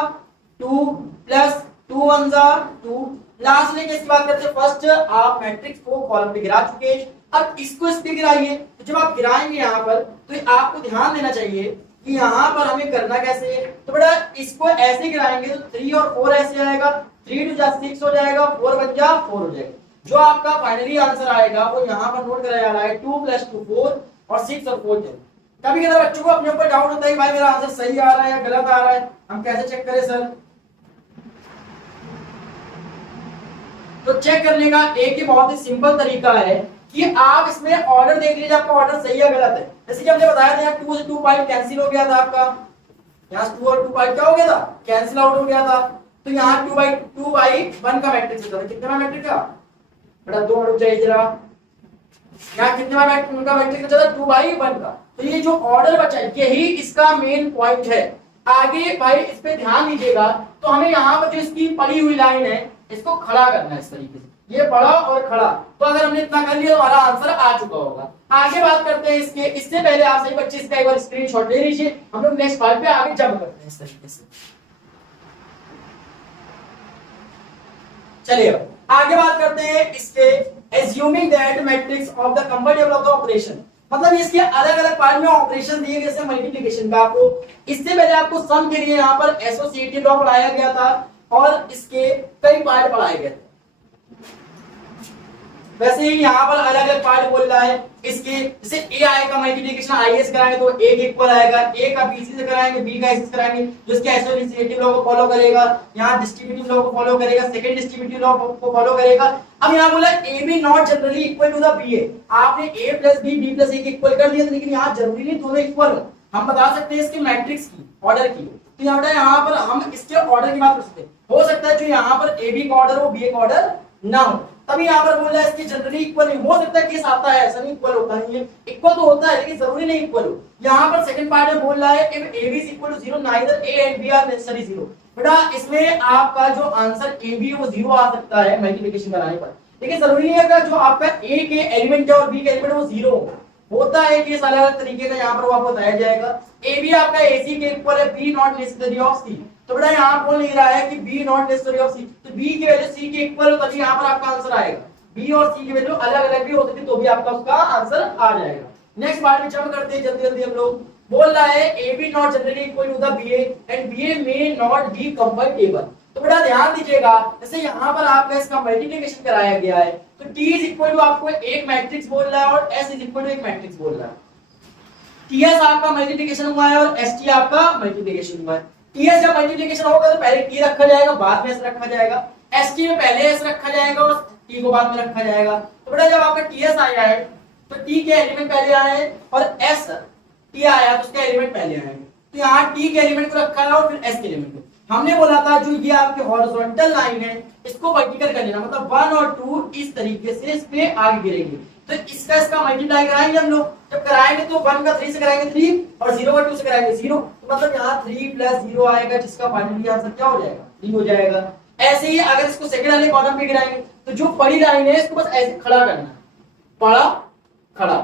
2 प्लस 2 1 जा 2। लास्ट में किसकी बात करते हैं, फर्स्ट आप मैट्रिक्स को कॉलम पे गिरा चुके, अब इसको इस पे गिराइए। तो जब आप गिराएंगे यहाँ पर तो आपको ध्यान देना चाहिए कि यहाँ पर हमें करना कैसे है। तो बेटा इसको ऐसे गिराएंगे तो 3 और 4 ऐसे आएगा, 3 2 जा 6 हो जाएगा, 4 1 जा 4 हो जाएगा। जो आपका फाइनली आंसर आएगा वो यहाँ पर नोट कराया जा रहा है 2 + 2 4 और 6 और 4 10। कभी कभी बच्चों को अपने ऊपर डाउट होता है कि भाई मेरा आंसर सही आ रहा है या गलत आ रहा है, हम कैसे चेक करें सर। तो चेक करने का एक ही बहुत ही सिंपल तरीका है कि आप इसमें ऑर्डर देख लीजिए आपका ऑर्डर सही है गलत है। जैसे कि हमने बताया था यहाँ 2 से 2 पाई कैंसिल हो गया था आपका, यहाँ 2 और 2 पाई क्या हो गया था कैंसिल आउट हो गया था। तो यहाँ 2 by 1 का मैट्रिक्स होता है, कितना मैट्रिक्स का बेटा 2 मिनट चाहिए जरा, यहाँ कितना मैट्रिक्स होता है 2 by 1 का। तो ये जो ऑर्डर बचा यही इसका मेन पॉइंट है। आगे भाई इस पे ध्यान दीजिएगा, तो हमें यहाँ पर जो इसकी पड़ी हुई लाइन है इसको खड़ा करना है इस तरीके से, ये पड़ा और खड़ा। तो अगर हमने इतना कर लिया तो हमारा आंसर आ चुका होगा। आगे बात करते हैं इसके, इससे पहले आप सही बच्चे इसका एक बार स्क्रीनशॉट ले लीजिए, हम लोग नेक्स्ट पार्ट पे आगे जंप करते हैं इस तरीके से। चलिए आगे बात करते हैं इसके assuming that matrix of the comfortable of the operation, मतलब इसके अलग अलग पार्ट में ऑपरेशन दिए गए जैसे मल्टीप्लिकेशन का। आपको इससे पहले आपको सम के लिए यहाँ पर एसोसिएटिव लॉ पढ़ाया गया था और इसके कई पार्ट पढ़ाए गए थे। वैसे ही यहाँ पर अलग अलग पार्ट बोल रहा है इसके, जैसे ए आएगा मल्टीप्लिकेशन आई से कराएंगे तो ए के इक्वल आएगा, ए का बी से कराएंगे, बी का एस से कराएंगे, जो इसके एसोसिएटिव लॉ को फॉलो करेगा, यहाँ डिस्ट्रीब्यूटिव लॉ को फॉलो करेगा, सेकंड डिस्ट्रीब्यूटिव लॉ को फॉलो करेगा। अब यहाँ बोला A B not generally equal to the B A, आपने A plus B B plus A के इक्वल कर दिया, लेकिन यहाँ जरूरी नहीं दोनों इक्वल हो। हम बता सकते हैं इसके मैट्रिक्स की ऑर्डर की, तो यहाँ पर हम इसके ऑर्डर की बात कर सकते हैं। हो सकता है जो यहाँ पर ए बी का ऑर्डर हो बी ए का ऑर्डर ना हो, तभी यहाँ पर बोल रहा है इसकी जनरली इक्वल नहीं हो सकता। केस आता है ऐसा नहीं इक्वल होता नहीं है, इक्वल तो होता है लेकिन जरूरी नहीं इक्वल हो। यहाँ पर सेकंड पार्ट में बोल रहा है if AB is equal to 0 neither A and B are necessarily 0। बेटा इसमें आपका जो आंसर A B वो 0 आ सकता है मल्टीप्लिकेशन कराने पर, लेकिन जरूरी नहीं है जो आपका A के एलिमेंट है और B के एलिमेंट वो 0 होता है। केस अलग अलग तरीके का यहाँ पर वो आपको बताया जाएगा। A B आपका AC के इक्वल है, B not necessary of C। तो बेटा यहाँ बोल नहीं रहा है कि B not necessary of C, तो B की वैल्यू C के इक्वल हो तभी यहाँ पर आपका आंसर आएगा। B और C की वैल्यू अलग अलग भी हो सकती है तो भी आपका उसका आंसर आ जाएगा। नेक्स्ट पार्ट में जब करते हैं जल्दी जल्दी हम लोग। बोल रहा है A B not generally equal to the B A and B A may not be comfortable. तो बेटा ध्यान दीजिएगा, जैसे यहाँ पर आपका इसका मल्टीप्लिकेशन कराया गया है, तो T इज इक्वल टू आपको एक मैट्रिक्स बोल रहा है और S इज इक्वल टू एक मैट्रिक्स बोल रहा है। TS आपका मल्टीप्लिकेशन हुआ है और ST आपका मल्टीप्लिकेशन हुआ है। TS जब मल्टीप्लिकेशन होगा तो पहले T रखा जाएगा, बाद में S रखा जाएगा। ST में पहले S रखा जाएगा और T को बाद में रखा जाएगा। तो बेटा जब आपका TS आया है तो T के एलिमेंट पहले आए हैं और S T आया तो उसके एलिमेंट पहले आए हैं। तो यहाँ T के एलिमेंट को रखा है और फिर S के एलिमेंट को। हमने बोला था जो ये आपके हॉरिजॉन्टल लाइन है इसको वर्टिकल कर लेना, मतलब 1 और 2 इस तरीके से इस पे आगे गिरेंगे। तो इसका मल्टीप्लाई कराएंगे हम लोग, जब कराएंगे तो 1 का 3 से कराएंगे 3 और 0 का 2 से कराएंगे 0, तो मतलब यहाँ 3 + 0 आएगा जिसका फाइनली आंसर क्या हो जाएगा 3 हो जाएगा। ऐसे ही अगर इसको सेकंड वाले कॉलम पे गिराएंगे तो जो पड़ी लाइन है इसको बस ऐसे खड़ा करना है, पड़ा खड़ा,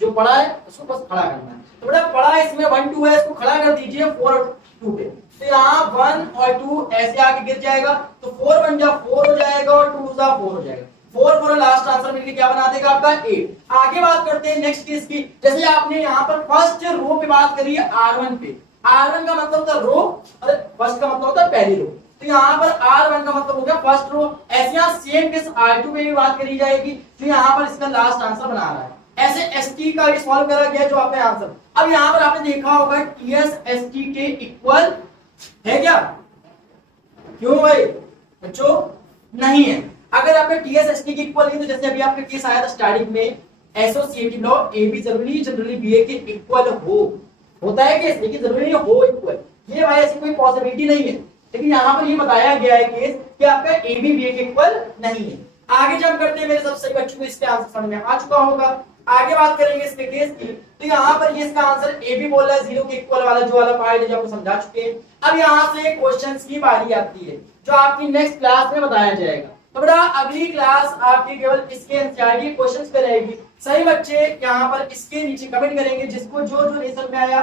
जो पड़ा है उसको बस खड़ा करना है। तो बेटा पड़ा इसमें 1 2 है, इसको खड़ा कर दीजिए 4 और 2 पे, तो यहाँ 1 और 2 ऐसे आगे गिर जाएगा, तो 4 1 जा 4 हो जाएगा और 2 जा 4 हो जाएगा। 4 4 लास्ट आंसर मिलके क्या बना देगा आपका 8। आगे बात करते हैं नेक्स्ट केस की। जैसे आपने यहाँ पर फर्स्ट रो पे बात करी है R1 पे, R1 का मतलब होता है रो और फर्स्ट का मतलब होता है पहली रो, तो यहाँ पर R1 का मतलब हो गया फर्स्ट रो। ऐसे यहाँ सेम केस R2 पे भी बात करी जाएगी, तो यहाँ पर इसका लास्ट आंसर बना रहा है। ऐसे ST का भी सॉल्व करा गया जो आपने आंसर। अब यहाँ पर आपने देखा होगा TS ST के इक्वल है क्या? क्यों भाई बच्चों? नहीं है। अगर आपके TS ST के इक्वल नहीं तो जैसे अभी आपका केस आया था स्टार्टिंग में, एसोसिएटिव लॉ AB जरूरी जनरली BA के इक्वल हो, होता है केस, लेकिन जरूरी नहीं हो इक्वल, ये भाई ऐसी कोई पॉसिबिलिटी नहीं है। लेकिन यहाँ पर ये बताया गया है केस कि आपका AB BA के इक्वल नहीं है। आगे जब करते हैं मेरे सब सही बच्चों को इसके आंसर समझ में आ चुका होगा। आगे बात करेंगे इसके केस की, तो यहाँ पर ये इसका आंसर ए बी बोल रहा है 0 के इक्वल वाला जो वाला पार्ट है जो आपको समझा चुके हैं। अब यहाँ से क्वेश्चंस की बारी आती है जो आपकी नेक्स्ट क्लास में बताया जाएगा। तो बेटा अगली क्लास आपकी केवल इसके एनसीईआरटी क्वेश्चंस पे रहेगी। सही बच्चे यहाँ पर इसके नीचे कमेंट करेंगे जिसको जो जो नहीं समझ में आया